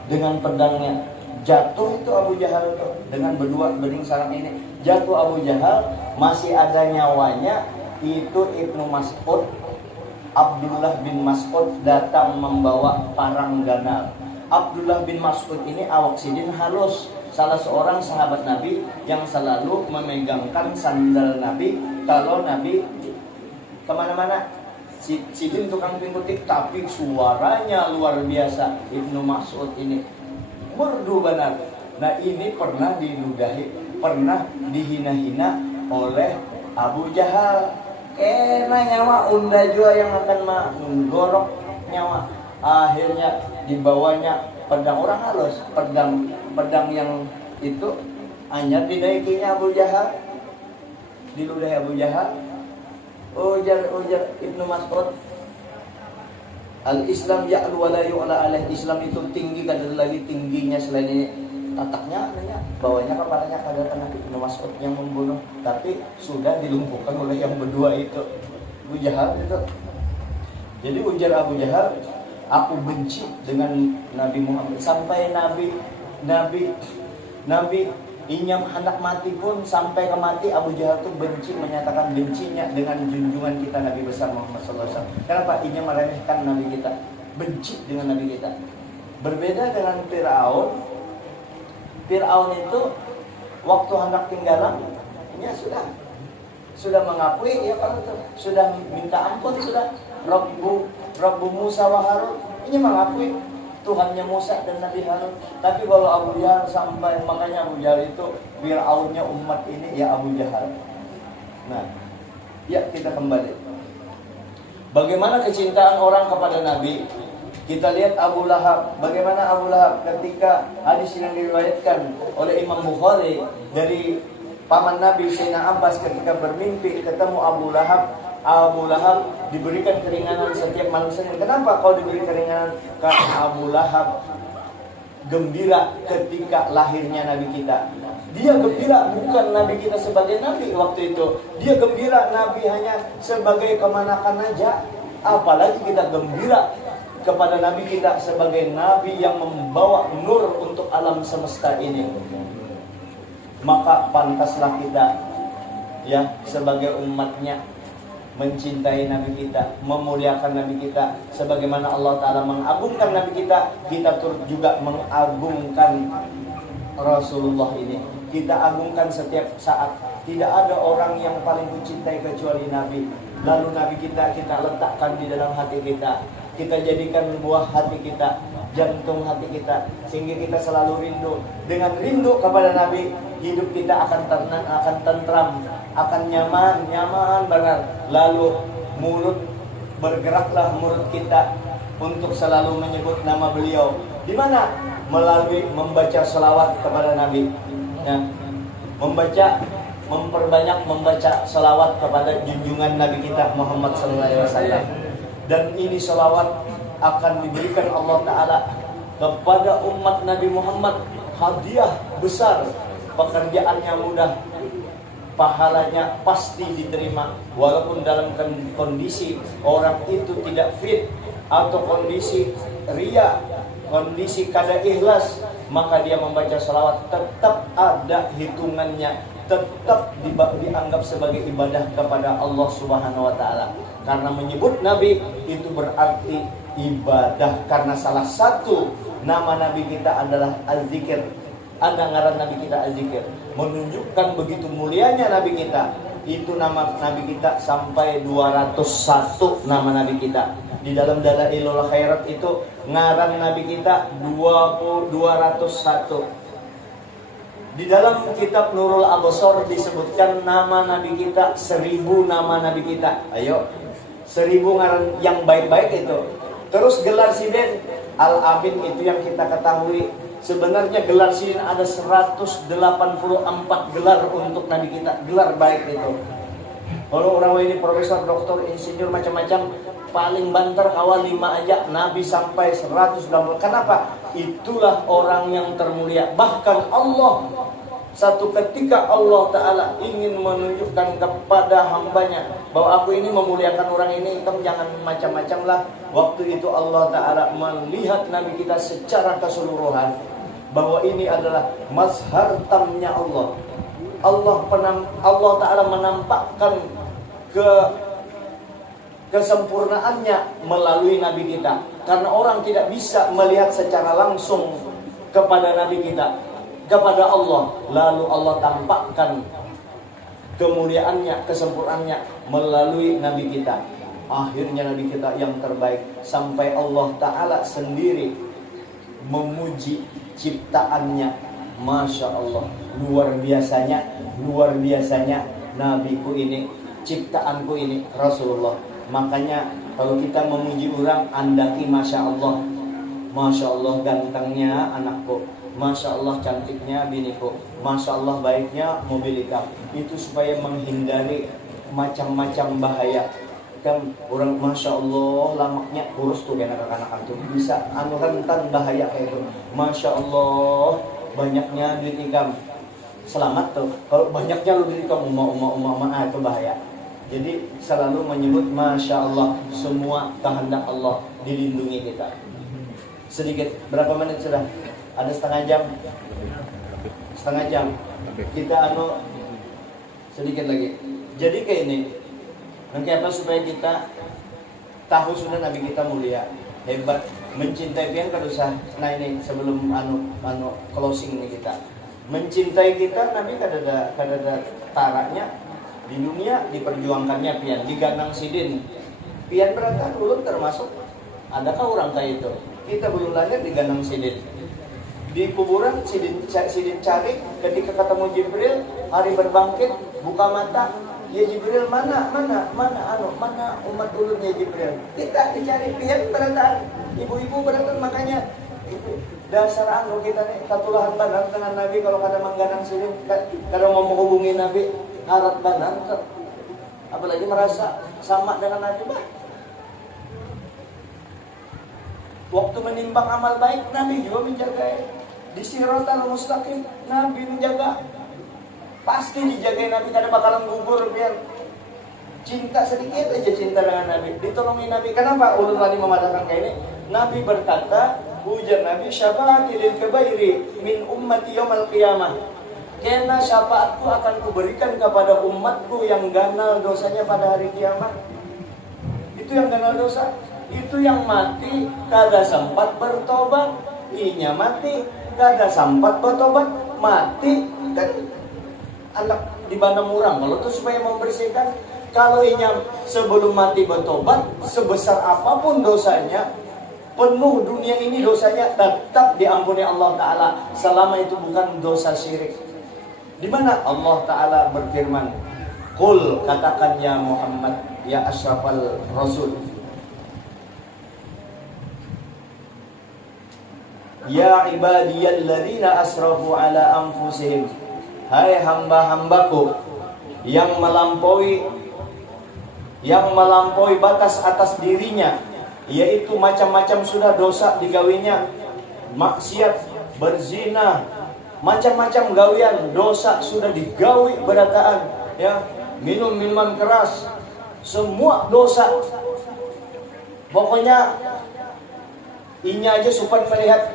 dengan pedangnya. Jatuh itu Abu Jahal itu dengan berdua bering sarang ini. Jatuh Abu Jahal, masih ada nyawanya. Itu Ibnu Mas'ud, Abdullah bin Mas'ud datang membawa parang ganal. Abdullah bin Mas'ud ini awak sidin halus, salah seorang sahabat Nabi yang selalu memegangkan sandal Nabi kalau Nabi kemana-mana. Sidin tukang pingkutik, tapi suaranya luar biasa. Ibnu Mas'ud ini merdu benar. Nah, ini pernah diludahi, pernah dihina-hina oleh Abu Jahal. Kena nyawa unda jua yang akan menggorok nyawa. Akhirnya dibawanya pedang orang halus, pedang yang itu hanya dinaikinya Abu Jahal, diludahi Abu Jahal. Ujar Ibnu Mas'ud, Al-Islam ya'lu wa la yu'la alaih. Islam itu tinggi, kan ada lagi tingginya selain ini. Tataknya, bawahnya kepalanya kada kena Ibnu Mas'ud yang membunuh, tapi sudah dilumpuhkan oleh yang berdua itu, Abu Jahal itu. Jadi ujar Abu Jahal, aku benci dengan Nabi Muhammad. Sampai Nabi inyam hendak mati pun, sampai ke mati Abu Jahal itu benci, menyatakan bencinya dengan junjungan kita Nabi besar Muhammad SAW. Kenapa? Inya meremehkan Nabi kita, benci dengan Nabi kita. Berbeda dengan Fir'aun itu waktu hendak tinggalan, ini sudah sudah mengakui, ya kalau sudah minta ampun, sudah Rabbu Musa wa Harun, ini mengakui Tuhannya Musa dan Nabi Harun. Tapi kalau Abu Jahal sampai, makanya Abu Jahal itu Fir'aunnya umat ini, ya Abu Jahal. Nah, ya kita kembali. Bagaimana kecintaan orang kepada Nabi? Kita lihat Abu Lahab. Bagaimana Abu Lahab ketika hadis yang diriwayatkan oleh Imam Bukhari dari paman Nabi Sayyidina Abbas ketika bermimpi ketemu Abu Lahab. Abu Lahab diberikan keringanan setiap malam Senin. Kenapa kau diberi keringanan? Karena Abu Lahab gembira ketika lahirnya Nabi kita. Dia gembira bukan Nabi kita sebagai Nabi waktu itu. Dia gembira Nabi hanya sebagai kemanakan aja. Apalagi kita gembira kepada Nabi kita sebagai Nabi yang membawa nur untuk alam semesta ini. Maka pantaslah kita, ya, sebagai umatnya mencintai Nabi kita, memuliakan Nabi kita. Sebagaimana Allah Ta'ala mengagungkan Nabi kita, kita turut juga mengagungkan Rasulullah ini. Kita agungkan setiap saat. Tidak ada orang yang paling kucintai kecuali Nabi. Lalu Nabi kita letakkan di dalam hati kita. Kita jadikan buah hati kita, jantung hati kita, sehingga kita selalu rindu. Dengan rindu kepada Nabi, hidup kita akan tenang, akan tentram, akan nyaman banget. Lalu bergeraklah mulut kita untuk selalu menyebut nama beliau. Di mana? Melalui membaca selawat kepada Nabi. Ya. Memperbanyak membaca selawat kepada junjungan Nabi kita Muhammad SAW. Dan ini selawat akan diberikan Allah Ta'ala kepada umat Nabi Muhammad, hadiah besar, pekerjaannya mudah, pahalanya pasti diterima. Walaupun dalam kondisi orang itu tidak fit, atau kondisi ria, kondisi kada ikhlas, maka dia membaca selawat tetap ada hitungannya, tetap dianggap sebagai ibadah kepada Allah Subhanahu wa Ta'ala. Karena menyebut Nabi itu berarti ibadah. Karena salah satu nama Nabi kita adalah Az-Zikir. Ada ngaran Nabi kita Az-Zikir, menunjukkan begitu mulianya Nabi kita. Itu nama Nabi kita sampai 201 nama Nabi kita. Di dalam Dalailul Khairat itu ngaran Nabi kita 201. Di dalam kitab Nurul Absar disebutkan nama Nabi kita 1000 nama Nabi kita. Ayo, 1000 ngaran yang baik-baik itu. Terus gelar siden Al-Amin itu yang kita ketahui. Sebenarnya gelar siden ada 184 gelar untuk Nabi kita. Gelar baik itu. Kalau orang ini profesor, doktor, insinyur macam-macam, paling banter awal 5 aja, Nabi sampai 180. Kenapa? Itulah orang yang termulia. Bahkan Allah, satu ketika Allah Ta'ala ingin menunjukkan kepada hambanya bahwa aku ini memuliakan orang ini, kamu jangan macam-macam lah. Waktu itu Allah Ta'ala melihat Nabi kita secara keseluruhan, bahwa ini adalah mazhar tamnya Allah. Allah Ta'ala menampakkan kesempurnaannya melalui Nabi kita. Karena orang tidak bisa melihat secara langsung kepada Nabi kita, kepada Allah. Lalu Allah tampakkan kemuliaannya, kesempurnaannya melalui Nabi kita. Akhirnya Nabi kita yang terbaik. Sampai Allah Ta'ala sendiri memuji ciptaannya. Masya Allah, luar biasanya Nabiku ini, ciptaanku ini, Rasulullah. Makanya kalau kita memuji orang, andaki Masya Allah. Masya Allah gantengnya anakku, Masya Allah cantiknya biniku, Masya Allah baiknya mobil hitam. Itu supaya menghindari macam-macam bahaya. Kan orang Masya Allah lamaknya kurus tuh kayak anak-anak tuh, bisa rentan bahaya kayak itu. Masya Allah banyaknya duit income, selamat tuh. Kalau banyaknya lu duit income, itu bahaya. Jadi selalu menyebut Masya Allah, semua kehendak Allah dilindungi kita. Sedikit, berapa menit sudah? Ada setengah jam. Kita sedikit lagi. Jadi kayak ini. Nanti apa supaya kita tahu sudah Nabi kita mulia, hebat, mencintai pian kada usah. Nah ini sebelum closing ini kita. Mencintai kita Nabi kada ada taraknya. Di dunia diperjuangkannya pian, diganang sidin. Pian berangkat ulun termasuk. Adakah orang kayak itu? Kita belum lahir diganang sidin. Di kuburan sidin cari, ketika ketemu Jibril, hari berbangkit, buka mata, ya Jibril mana umat ulun ya Jibril. Kita dicari pian berangkat. Ibu-ibu berangkat makanya itu dasar anu kita nih katulahan banar dengan Nabi kalau kada mangganang sidin, kada mau menghubungi Nabi harat banar, apalagi merasa sama dengan Nabi bah. Waktu menimbang amal baik Nabi juga menjaga. Di siratal mustaqim Nabi menjaga. Pasti dijaga Nabi, kada bakalan gugur biar cinta sedikit aja cinta dengan Nabi. Ditolongi Nabi. Kenapa ulun tadi mematahkan kayak ini? Nabi berkata, ujar Nabi, syafaati lil kabairi min ummati yaumil qiyamah. Karena syafaatku akan kuberikan kepada umatku yang ganal dosanya pada hari kiamat. Itu yang ganal dosa. Itu yang mati kada sempat bertobat. Inya mati kada sempat bertobat. Mati kan anak di bana murang. Kalau itu supaya membersihkan. Kalau inya sebelum mati bertobat, sebesar apapun dosanya, penuh dunia ini dosanya tetap diampuni Allah Ta'ala selama itu bukan dosa syirik. Di mana Allah Ta'ala berfirman, Qul, katakan ya Muhammad, ya asyrafal rasul, ya ibadiyalladzina asrafu ala anfusihim, hai hamba-hambaku yang melampaui batas atas dirinya, yaitu macam-macam sudah dosa digawinya, maksiat, berzina, macam-macam gawian dosa sudah digawi berataan, ya, minum minuman keras, semua dosa. Pokoknya inya aja supan melihat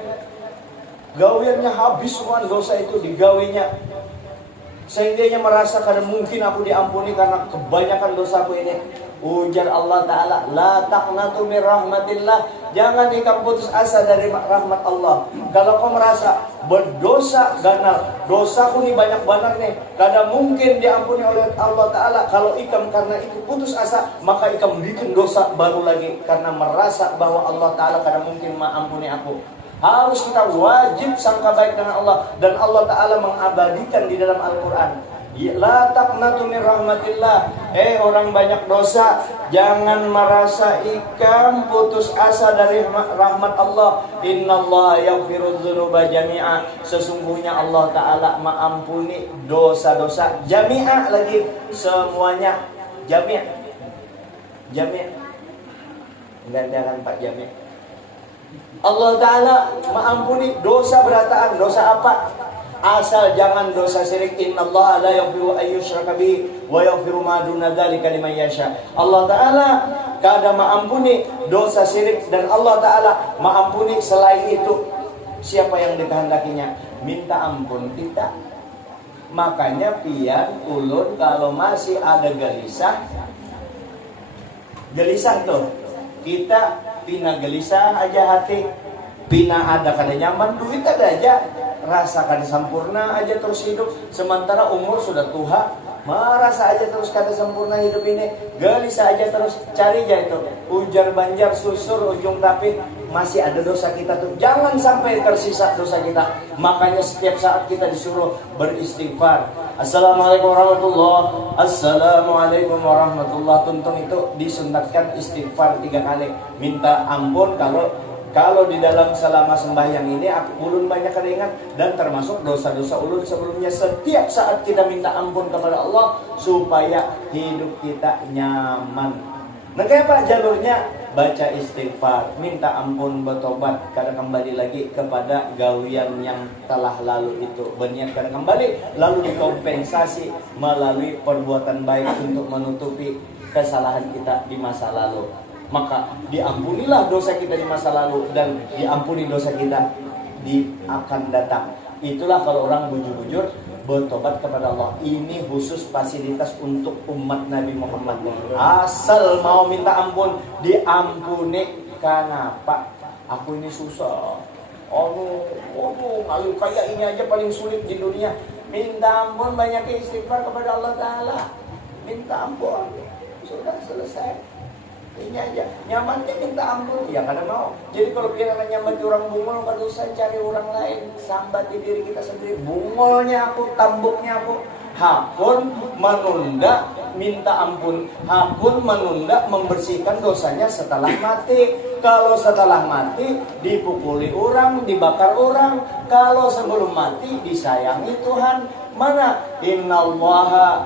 gawiannya habis semua dosa itu digawinya, sehingga ia merasa kada mungkin aku diampuni karena kebanyakan dosaku ini. Ujar Allah Ta'ala, la taqnatu min rahmatillah, jangan ikam putus asa dari rahmat Allah. Kalau kau merasa berdosa ganal, dosaku ini banyak benar nih, kada mungkin diampuni oleh Allah Ta'ala. Kalau ikam karena itu putus asa, maka ikam bikin dosa baru lagi karena merasa bahwa Allah Ta'ala kada mungkin mengampuni aku. Harus kita wajib sangka baik dengan Allah. Dan Allah Ta'ala mengabadikan di dalam Al-Quran, la taqnatu min rahmatillah, orang banyak dosa, jangan merasa ikam putus asa dari rahmat Allah. Innallaha yaghfirudz dzunuba jami'a, sesungguhnya Allah Ta'ala mengampuni dosa-dosa jami'a, lagi semuanya. Jami' gandakan Pak Jami'. Allah Ta'ala mengampuni dosa berataan. Dosa apa? Asal jangan dosa syirik. Innallaha la yaghfiru an yushraka bihi wa yaghfiru ma duna dzalika liman yasha. Allah Ta'ala kada mengampuni dosa syirik, dan Allah Ta'ala mengampuni selain itu siapa yang dikehendakinya. Minta ampun kita. Makanya pian ulun kalau masih ada gelisah tuh, kita pina gelisah aja hati, pina ada kada nyaman, duit ada aja, rasakan sempurna aja terus hidup, sementara umur sudah tua, merasa aja terus kada sempurna hidup ini, gelisah aja terus, cari aja itu ujar banjar susur ujung tapi masih ada dosa kita tuh, jangan sampai tersisa dosa kita. Makanya setiap saat kita disuruh beristighfar. Assalamualaikum warahmatullahi, assalamualaikum warahmatullahi. Tuntung itu disunatkan istighfar 3 kali, minta ampun kalau di dalam selama sembahyang ini ulun banyak keringat, dan termasuk dosa-dosa ulun sebelumnya. Setiap saat kita minta ampun kepada Allah supaya hidup kita nyaman. Nah, kayak apa jalurnya? Baca istighfar, minta ampun, bertobat, kada kembali lagi kepada gawian yang telah lalu itu, berniat kada kembali, lalu dikompensasi melalui perbuatan baik untuk menutupi kesalahan kita di masa lalu. Maka diampunilah dosa kita di masa lalu, dan diampuni dosa kita di akan datang. Itulah kalau orang bujur-bujur bertobat kepada Allah. Ini khusus fasilitas untuk umat Nabi Muhammad. Asal mau minta ampun, diampuni. Kenapa? Aku ini susah. Kalau kayak ini aja paling sulit di dunia. Minta ampun, banyak istighfar kepada Allah Ta'ala. minta ampun, sudah selesai. Ini aja, nyamannya minta ampun, ya kada mau. Jadi kalau biar nyaman di orang bungol, kada usah cari orang lain, sambat di diri kita sendiri. Bungolnya aku, tambuknya aku. Hakun menunda minta ampun, hakun menunda membersihkan dosanya setelah mati. Kalau setelah mati dipukuli orang, dibakar orang. Kalau sebelum mati disayangi Tuhan. Mana? Innallaha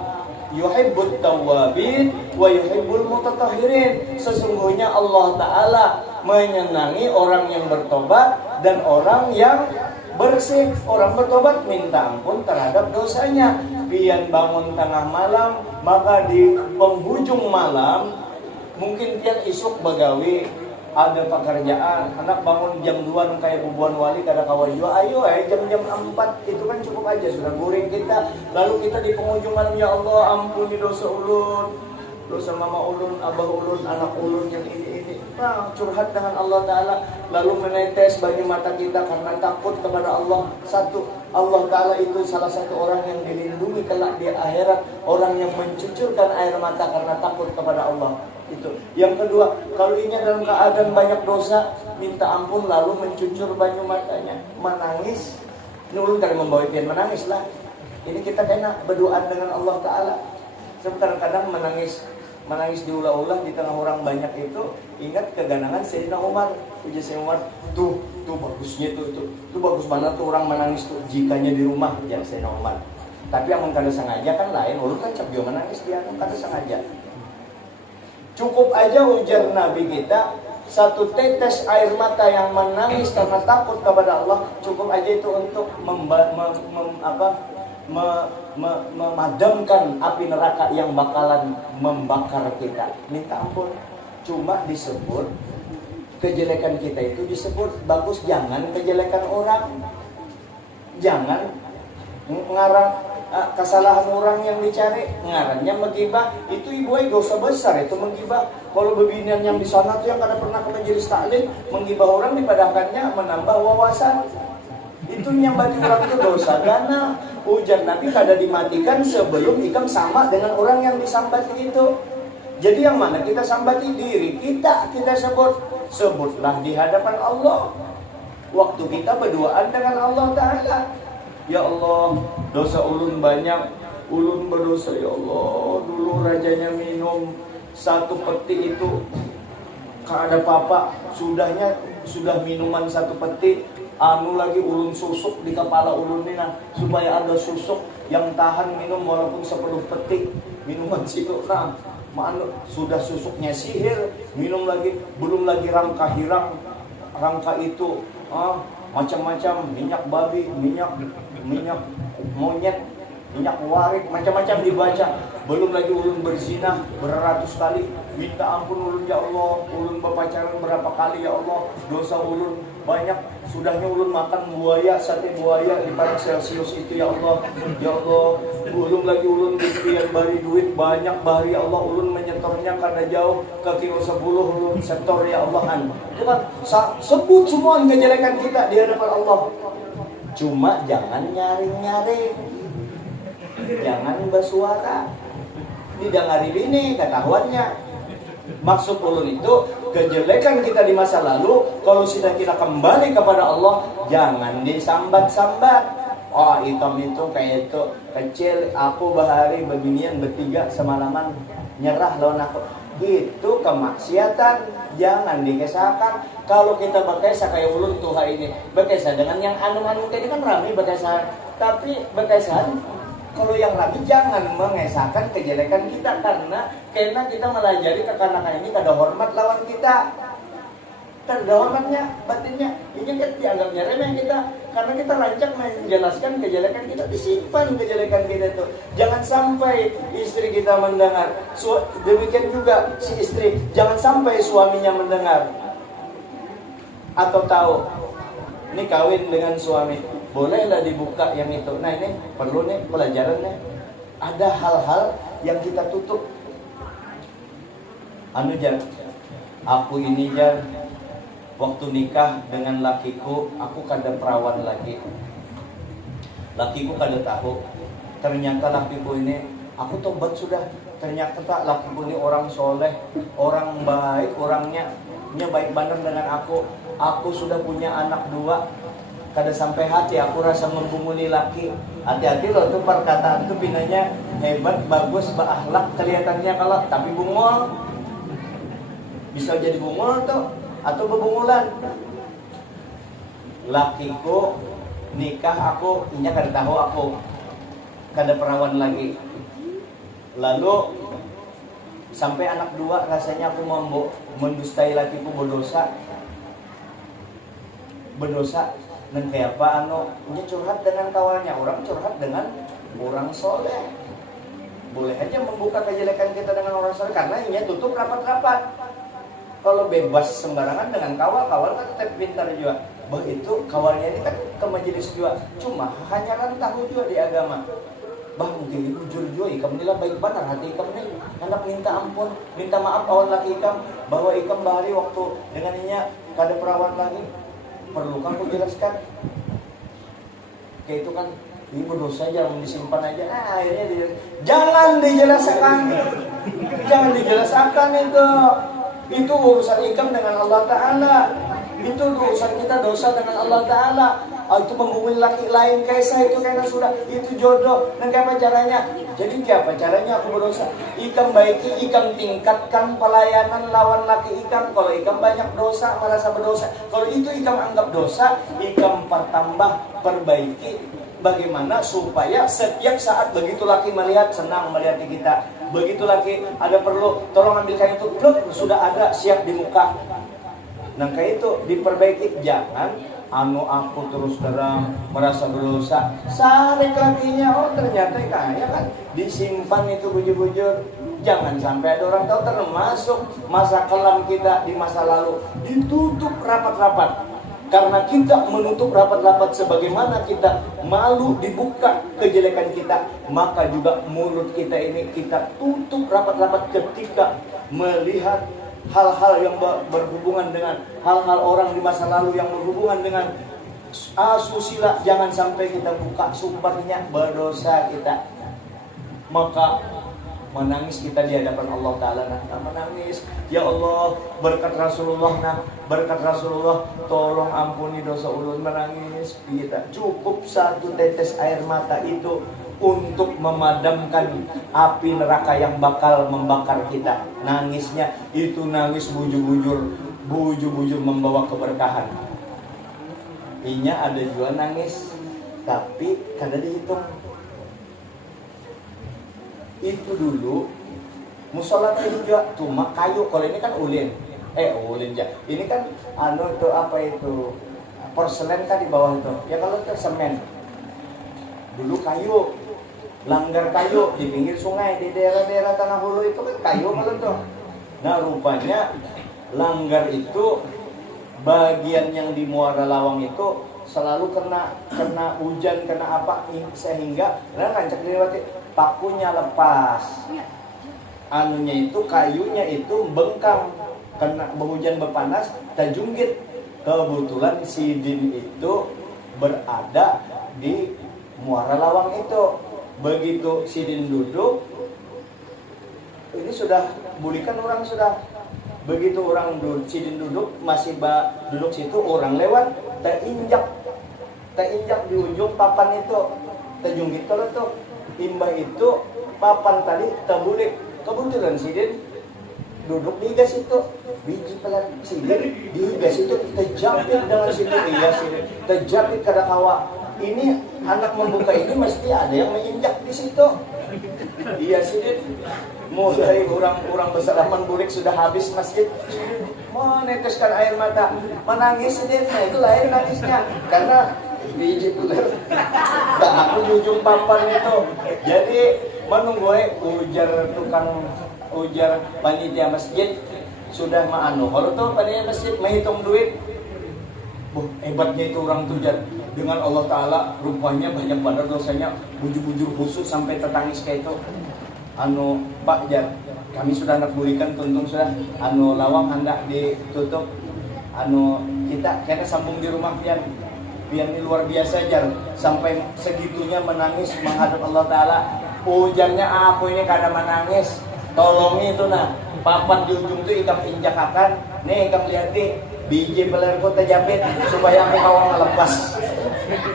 yuhibbut tawwabin wa yuhibbul mutatahhirin. Sesungguhnya Allah Ta'ala menyenangi orang yang bertobat dan orang yang bersih. Orang bertobat minta ampun terhadap dosanya. Pian bangun tengah malam, maka di penghujung malam mungkin pian isuk begawi, ada pekerjaan, anak bangun jam 2 kayak bubuan wali kada kawan jua, ayo jam-jam 4 itu kan cukup aja sudah guring kita. Lalu kita di penghujung malam, ya Allah ampuni dosa ulun, dosa mama ulun, abah ulun, anak ulun yang ini. Nah, curhat dengan Allah Ta'ala, lalu menetes banyu mata kita karena takut kepada Allah. Satu, Allah Ta'ala itu salah satu orang yang dilindungi kelak di akhirat, orang yang mencucurkan air mata karena takut kepada Allah. Itu. Yang kedua, kalau ini dalam keadaan banyak dosa, minta ampun lalu mencucur banyu matanya, menangis. Nulun kada membawa pian menangis lah. Ini kita kena berdoa dengan Allah Ta'ala. Kadang menangis diulah-ulah di tengah orang banyak itu, ingat keganangan Sayyidina Umar. Ujar Sayyidina Umar, tuh bagusnya tuh bagus banget tuh orang menangis tuh jikanya di rumah, ujar Sayyidina Umar. Tapi yang kada sengaja kan lain, ulun kan cap dia menangis dia kada sengaja. Cukup aja ujar Nabi kita, satu tetes air mata yang menangis karena takut kepada Allah, cukup aja itu untuk memadamkan api neraka yang bakalan membakar kita. Minta ampun. Cuma disebut kejelekan kita itu disebut bagus, jangan kejelekan orang. Jangan ngarang kesalahan orang yang dicari, ngarannya menggibah. Itu ibu dosa besar itu menggibah. Kalau beginian yang di sana tuh yang kada pernah ke majelis taklim, menggibah orang dipadahkannya menambah wawasan. Itu yang bagi orang itu dosa karena ujar Nabi kada dimatikan sebelum ikam sama dengan orang yang disambati itu. Jadi yang mana kita sambati diri kita sebutlah di hadapan Allah. Waktu kita berduaan dengan Allah Ta'ala, ya Allah, dosa ulun banyak, ulun berdosa ya Allah. Dulu rajanya minum satu peti itu kada apa-apa, sudah minuman satu peti, lagi ulun susuk di kepala ulun ini nah, supaya ada susuk yang tahan minum walaupun 10 peti minuman situ. Nah, sudah susuknya sihir, minum lagi, belum lagi rangka hirang, rangka itu macam-macam, minyak babi, minyak monyet, minyak warik, macam-macam dibaca. Belum lagi ulun berzina beratus kali, minta ampun ulun ya Allah. Ulun berpacaran berapa kali ya Allah, dosa ulun banyak. Sudahnya ulun makan buaya, sate buaya di Parang Celsius itu ya Allah. Ya Allah, belum lagi ulun dikian bari duit banyak bahari ya Allah. Ulun menyetornya karena jauh ke kilo 10 ulun setor ya Allah. Itu kan sebut semua kejelekan kita di hadapan Allah. Cuma jangan nyaring-nyaring, jangan bersuara, didengari ini ketahuannya. Maksud ulun itu kejelekan kita di masa lalu, kalau sudah kita kembali kepada Allah, jangan disambat-sambat. Oh hitam itu kayak itu kecil, aku bahari beginian bertiga semalaman nyerah lawan aku. Itu kemaksiatan, jangan dikesahkan. Kalau kita berkesah kayak ulun tuha ini, berkesah dengan yang anu-anu tadi kan rame berkesah. Tapi berkesah kalau yang rame jangan mengesahkan kejelekan kita, karena kita melajari kekanakan ini kada hormat lawan kita. Kada hormatnya, batinnya. Ini kan dianggapnya remeh kita, karena kita rancang menjelaskan kejelekan kita, disimpan kejelekan kita itu. Jangan sampai istri kita mendengar. Demikian juga si istri, jangan sampai suaminya mendengar atau tahu. Ini kawin dengan suami, bolehlah dibuka yang itu. Nah ini perlu nih pelajaran nih. Ada hal-hal yang kita tutup. Jan, aku ini Jan, waktu nikah dengan lakiku, aku kada perawan lagi. Lakiku kada tahu. Ternyata lakiku ini, aku tobat sudah. ternyata tak lakiku ini orang soleh, orang baik, orangnya baik benar dengan aku. Aku sudah punya anak 2. Kada sampai hati aku rasa membunguli laki. Hati-hati loh tuh perkataan tuh binanya hebat, bagus, berakhlak kelihatannya kalau tapi bungul. Bisa jadi bungul tuh atau bebungulan. Lakiku nikah aku, inya kada tahu aku. Kada perawan lagi. Lalu sampai anak 2 rasanya aku mendustai lakiku berdosa dan kayak apa ini curhat dengan kawannya, orang curhat dengan orang soleh. Boleh aja membuka kejelekan kita dengan orang soleh karena ini tutup rapat-rapat. Kalau bebas sembarangan dengan kawan kan tetap pintar juga. Bah itu kawannya ini kan ke majelis juga, cuma hanya kan tahu juga di agama. Bah mungkin ibu jujur ikam nila baik benar hati ikam ini hendak minta ampun, minta maaf kawan laki ikam bahwa ikam bahari waktu dengannya kada perawan lagi. Perlu kan aku jelaskan. Kayak itu kan ibu dosa jangan disimpan aja. Akhirnya jangan dijelaskan. Jangan dijelaskan itu. Itu urusan ikam dengan Allah Ta'ala. Itu urusan kita dosa dengan Allah Ta'ala. Itu membungkul laki lain kaisa itu karena sudah itu jodoh. Dan apa caranya? Jadi apa caranya aku berdosa? Ikam baiki, ikam tingkatkan pelayanan lawan laki ikam. Kalau ikam banyak dosa, merasa berdosa. Kalau itu ikam anggap dosa, ikam pertambah, perbaiki. Bagaimana supaya setiap saat begitu laki melihat, senang melihat kita. Begitu laki ada perlu, tolong ambilkan itu, pluk, sudah ada, siap di muka. Nah kayak itu diperbaiki. Jangan aku terus terang merasa berdosa, sarik lakinya, oh ternyata kaya kan disimpan itu bujur-bujur. Jangan sampai ada orang tahu, termasuk masa kelam kita di masa lalu ditutup rapat-rapat. Karena kita menutup rapat-rapat sebagaimana kita malu dibuka kejelekan kita, maka juga mulut kita ini kita tutup rapat-rapat ketika melihat hal-hal yang berhubungan dengan hal-hal orang di masa lalu yang berhubungan dengan asusila. Jangan sampai kita buka, sumpahnya berdosa kita. Maka menangis kita di hadapan Allah Ta'ala. Nah, menangis, ya Allah, berkat Rasulullah, berkat Rasulullah, tolong ampuni dosa ulun. Menangis kita. Cukup 1 tetes air mata itu untuk memadamkan api neraka yang bakal membakar kita. Nangisnya itu nangis bujur-bujur membawa keberkahan. Inya ada juga nangis tapi kada dihitung. Itu dulu musola itu juga cuma kayu. Kalau ini kan ulin ya. Ini kan itu apa itu porselen kan di bawah itu. Ya kalau itu semen. Dulu kayu, langgar kayu di pinggir sungai di daerah-daerah Tanah Hulu itu kan kayu kalau tuh. Nah rupanya langgar itu bagian yang di Muara Lawang itu selalu kena hujan, kena apa sehingga rancak dilewati, pakunya lepas. Anunya itu kayunya itu bengkang, kena hujan berpanas terjunggit. Kebetulan Sidin itu berada di Muara Lawang itu. Begitu Sidin duduk, ini sudah bulikan orang sudah. Begitu orang Sidin duduk, masih duduk situ, orang lewat, terinjak di ujung papan itu, terjunggit kalau tuh. Imbah itu papan tadi terbulik. Kebetulan Sidin duduk di gas itu, biji pelan Sidin di gas itu terjapit dengan situ. Iya Sidin terjapit kada kawa. Ini anak membuka ini mesti ada yang menginjak di situ. Iya Sidin. Mulai orang bersalaman bulik sudah habis masjid, meneteskan air mata, menangis Sidin. Nah itu lain nangisnya karena biji ular. Nah, aku di ujung papan itu. Jadi menunggu ujar panitia masjid sudah kalau tuh panitia masjid menghitung duit. Hebatnya itu orang tuh dengan Allah Ta'ala rupanya banyak pada dosanya, bujur-bujur khusus sampai tetangis kayak itu. Pak Jar, kami sudah hendak burikan, tuntung sudah lawang hendak ditutup. Kita sambung di rumah pian ini luar biasa Jar, sampai segitunya menangis menghadap Allah Ta'ala. Ujarnya aku ini kada menangis, Tolongi itu nah, papan di ujung itu ikam injakakan. Nih ikam lihat nih, biji peler kota japit supaya aku mau ngelepas.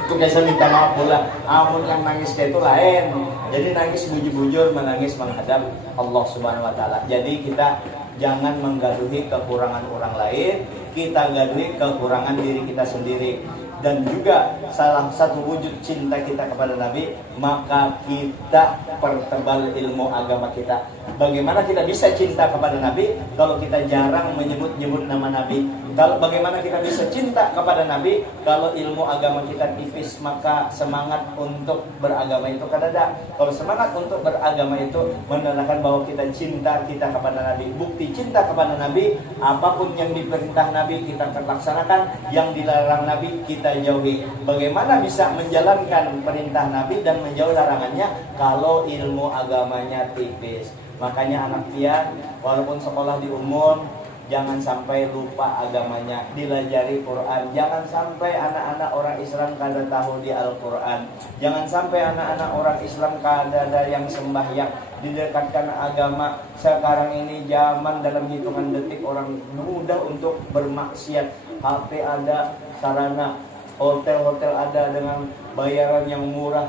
Itu biasa minta maaf pula. Amun yang nangis itu lain. Jadi nangis bujur-bujur, menangis menghadap Allah Subhanahu wa taala. Jadi kita jangan menggaduhi kekurangan orang lain, kita gaduhi kekurangan diri kita sendiri. Dan juga salah satu wujud cinta kita kepada Nabi, maka kita pertebal ilmu agama kita. Bagaimana kita bisa cinta kepada Nabi kalau kita jarang menyebut-nyebut nama Nabi? Kalau bagaimana kita bisa cinta kepada Nabi kalau ilmu agama kita tipis? Maka semangat untuk beragama itu kan ada. Kalau semangat untuk beragama itu menandakan bahwa kita cinta kita kepada Nabi. Bukti cinta kepada Nabi, apapun yang diperintah Nabi kita laksanakan, yang dilarang Nabi kita jauhi. Bagaimana bisa menjalankan perintah Nabi dan menjauhi larangannya kalau ilmu agamanya tipis? Makanya anak pian, walaupun sekolah di umum, jangan sampai lupa agamanya, dilajari Quran. Jangan sampai anak-anak orang Islam kada tahu di Al-Quran. Jangan sampai anak-anak orang Islam kada ada yang sembahyang, didekatkan agama. Sekarang ini zaman dalam hitungan detik orang mudah untuk bermaksiat. HP ada, sarana, hotel-hotel ada dengan bayaran yang murah.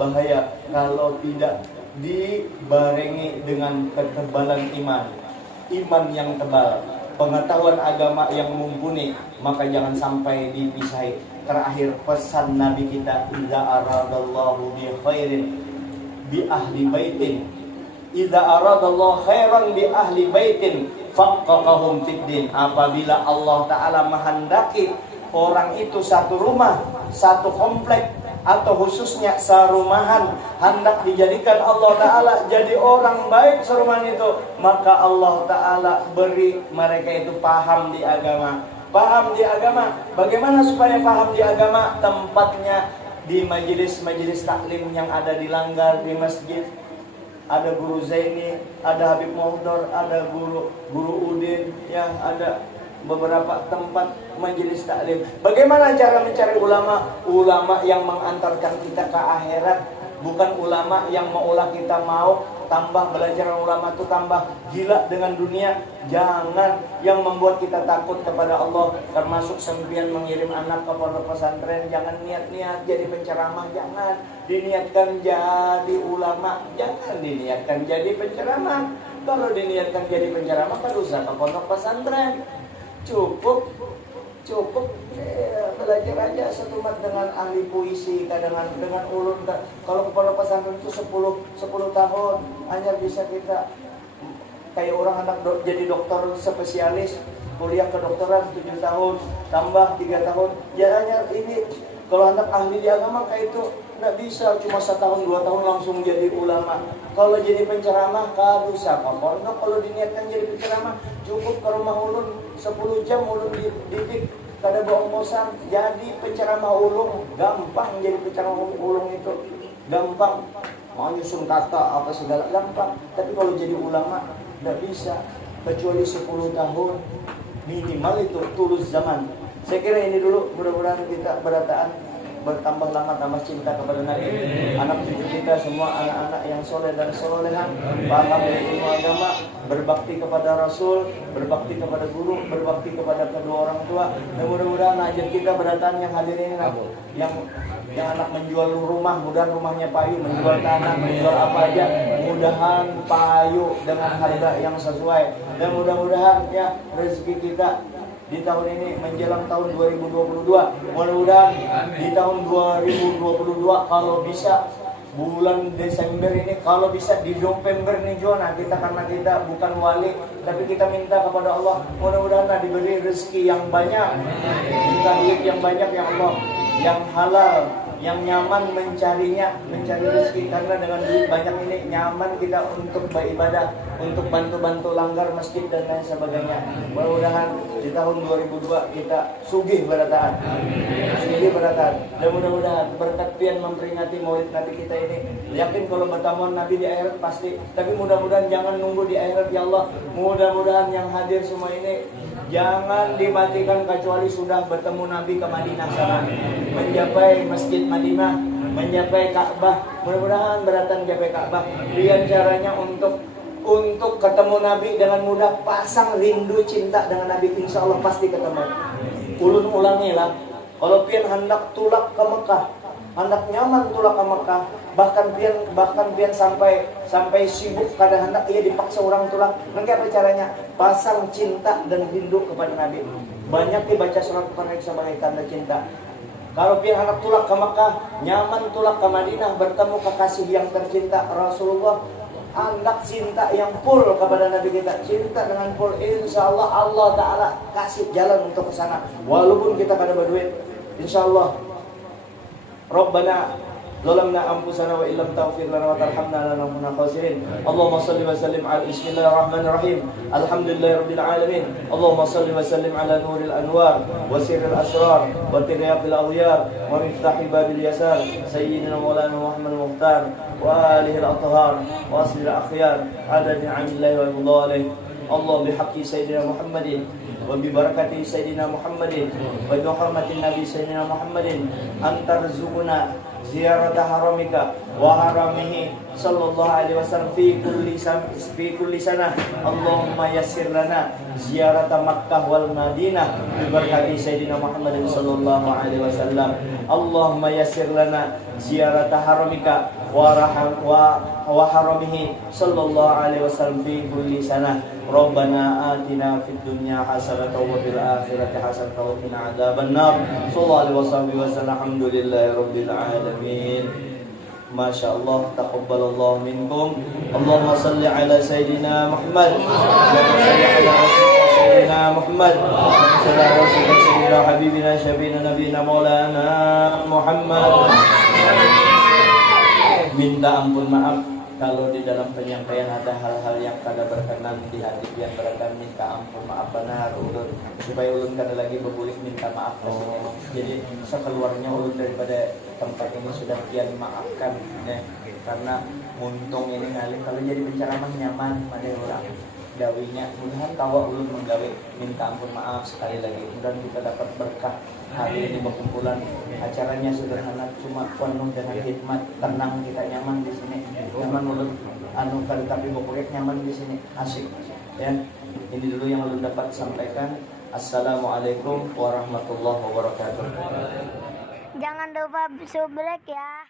Bahaya kalau tidak dibarengi dengan ketebalan iman yang tebal, pengetahuan agama yang mumpuni, maka jangan sampai dipisahi. Terakhir pesan Nabi kita, idza aradallahu bi khairin bi ahli baitin, idza aradallahu khairan bi ahli baitin faqaqahum fid din. Apabila Allah taala menghendaki orang itu satu rumah, satu komplek, atau khususnya serumahan hendak dijadikan Allah Ta'ala jadi orang baik serumahan itu, maka Allah Ta'ala beri mereka itu paham di agama. Paham di agama. Bagaimana supaya paham di agama? Tempatnya di majelis-majelis taklim yang ada di Langgar, di masjid. Ada guru Zaini, ada Habib Muhdar, ada guru Udin, yang ada beberapa tempat majelis taklim. Bagaimana cara mencari ulama? Ulama yang mengantarkan kita ke akhirat, bukan ulama yang maulah kita mau tambah belajar ulama itu tambah gila dengan dunia. Jangan yang membuat kita takut kepada Allah, termasuk sempian mengirim anak ke pondok pesantren. Jangan niat-niat jadi penceramah, jangan diniatkan jadi ulama, jangan diniatkan jadi penceramah. Kalau diniatkan jadi penceramah kan usah ke pondok pesantren. Cukup belajar aja setumat dengan ahli puisi, dengan ulun. Kalau kepala pesantren itu 10 tahun hanya bisa kita kayak orang anak jadi dokter spesialis, kuliah kedokteran 7 tahun tambah 3 tahun. Jangan ini kalau anak ahli di agama kayak itu nggak bisa cuma 1 tahun 2 tahun langsung jadi ulama. Kalau jadi penceramah kan bisa pondok. Kalau diniatkan jadi penceramah cukup ke rumah ulun 10 jam ulun didik, kada bohong kosan. Jadi penceramah ulung gampang, jadi penceramah ulung itu gampang. Mau nyusun kata apa segala gampang. Tapi kalau jadi ulama tidak bisa, kecuali 10 tahun minimal itu tulus zaman. Saya kira ini dulu, mudah-mudahan kita bertambah lama, tambah cinta kepada Nabi. Anak cucu kita semua anak-anak yang soleh dan solehan, paham ilmu agama, berbakti kepada Rasul, berbakti kepada guru, berbakti kepada kedua orang tua. Dan mudah-mudahan ajak kita berdatang yang hadir ini, yang anak menjual rumah, mudah rumahnya payu, menjual tanah, menjual apa aja, mudahan payu dengan harga yang sesuai. Dan mudah-mudahan ya rezeki kita di tahun ini menjelang tahun 2022, mudah-mudahan di tahun 2022 kalau bisa bulan Desember ini, kalau bisa di November nih Jona, kita karena kita bukan wali tapi kita minta kepada Allah, mudah-mudahan diberi rezeki yang banyak, minta duit yang banyak ya Allah, yang halal, yang nyaman mencari rezeki. Karena dengan duit banyak ini nyaman kita untuk beribadah, untuk bantu-bantu langgar masjid dan lain sebagainya. Mudah-mudahan di tahun 2002 kita sugih berataan. Dan mudah-mudahan berkat pian memperingati maulid Nabi kita ini, yakin kalau bertemu Nabi di akhirat pasti. Tapi mudah-mudahan jangan nunggu di akhirat ya Allah. Mudah-mudahan yang hadir semua ini jangan dimatikan kecuali sudah bertemu Nabi ke Madinah sana, mencapai Masjid Madinah, mencapai Ka'bah. Mudah-mudahan beratan mencapai Ka'bah. Lihat caranya untuk untuk ketemu Nabi dengan mudah, pasang rindu cinta dengan Nabi, insya Allah pasti ketemu. Ulun ulangilah, kalau pian hendak tulak ke Mekah, hendak nyaman tulak ke Mekah, bahkan pian sampai sibuk kada hendak ia dipaksa orang tulak. Nanti apa caranya? Pasang cinta dan rindu kepada Nabi. Banyak dibaca surat Al-Qur'an sebagai tanda cinta. Kalau pian hendak tulak ke Mekah, nyaman tulak ke Madinah, bertemu kekasih yang tercinta Rasulullah, hendak cinta yang full kepada Nabi kita, cinta dengan full, insya Allah Allah Ta'ala kasih jalan untuk ke sana. Walaupun kita kada berduit, insya Allah. Rabbana zalamna anfusana wa illam taghfir lana wa tarhamna lanakunanna khasirin. Allahumma shalli wa sallim ala bismillahirrahmanirrahim. Alhamdulillahirabbil alamin. Allahumma shalli wa sallim ala nuril anwar wa sirril asrar wa tiryaqil aghyar wa miftahi babil yasar sayyidina maulana Muhammad Mukhtar wa alihi al-athhar wa aslil akhyar ada ni'amillahi wa fadlihi. Allah bihaqqi sayyidina Muhammadin wa bi barakati sayyidina Muhammadin wa bi hurmati nabi sayyidina Muhammadin antarzuquna ziyarata haramika wa haramihi sallallahu alaihi wasallam fi kulli sana. Allahumma yassir lana ziyarata Makkah wal Madinah bi barakati sayyidina Muhammadin sallallahu alaihi wasallam. Allahumma yassir lana ziyarata haramika wa haramihi sallallahu alaihi wasallam fi kulli sana. Rabbana atina fid dunya hasanatan wa fil akhirati hasanatan wa qina adzabannar. Sallallahu alaihi wasallam. Alhamdulillahi rabbil alamin. Masya Allah, taqabbalallahu minkum. Allahumma salli ala Sayyidina Muhammad. Allahumma salli ala Sayyidina Muhammad. Salli ala Sayyidina Habibina Syabina Nabina Maulana Muhammad. Minta ampun maaf kalau di dalam penyampaian ada hal-hal yang kada berkenan di hati yang berkenan, minta ampun maaf benar ulun, supaya ulun kada lagi berbulik minta maaf ke sini. Jadi sekeluarnya ulun daripada tempat ini sudah kian maafkan ya, karena muntung ini kali kalau jadi penceramah nyaman pada orang dawinya. Mudahan tawa ulun menggawe, minta ampun maaf sekali lagi. Mudahan kita dapat berkah hari ini berkumpulan. Acaranya sederhana, cuma penuh dengan hikmat, tenang, kita nyaman di sini. Nyaman ulun tapi berproyek nyaman di sini, asik ya. Ini dulu yang ulun dapat sampaikan. Assalamualaikum warahmatullahi wabarakatuh. Jangan lupa subrek ya.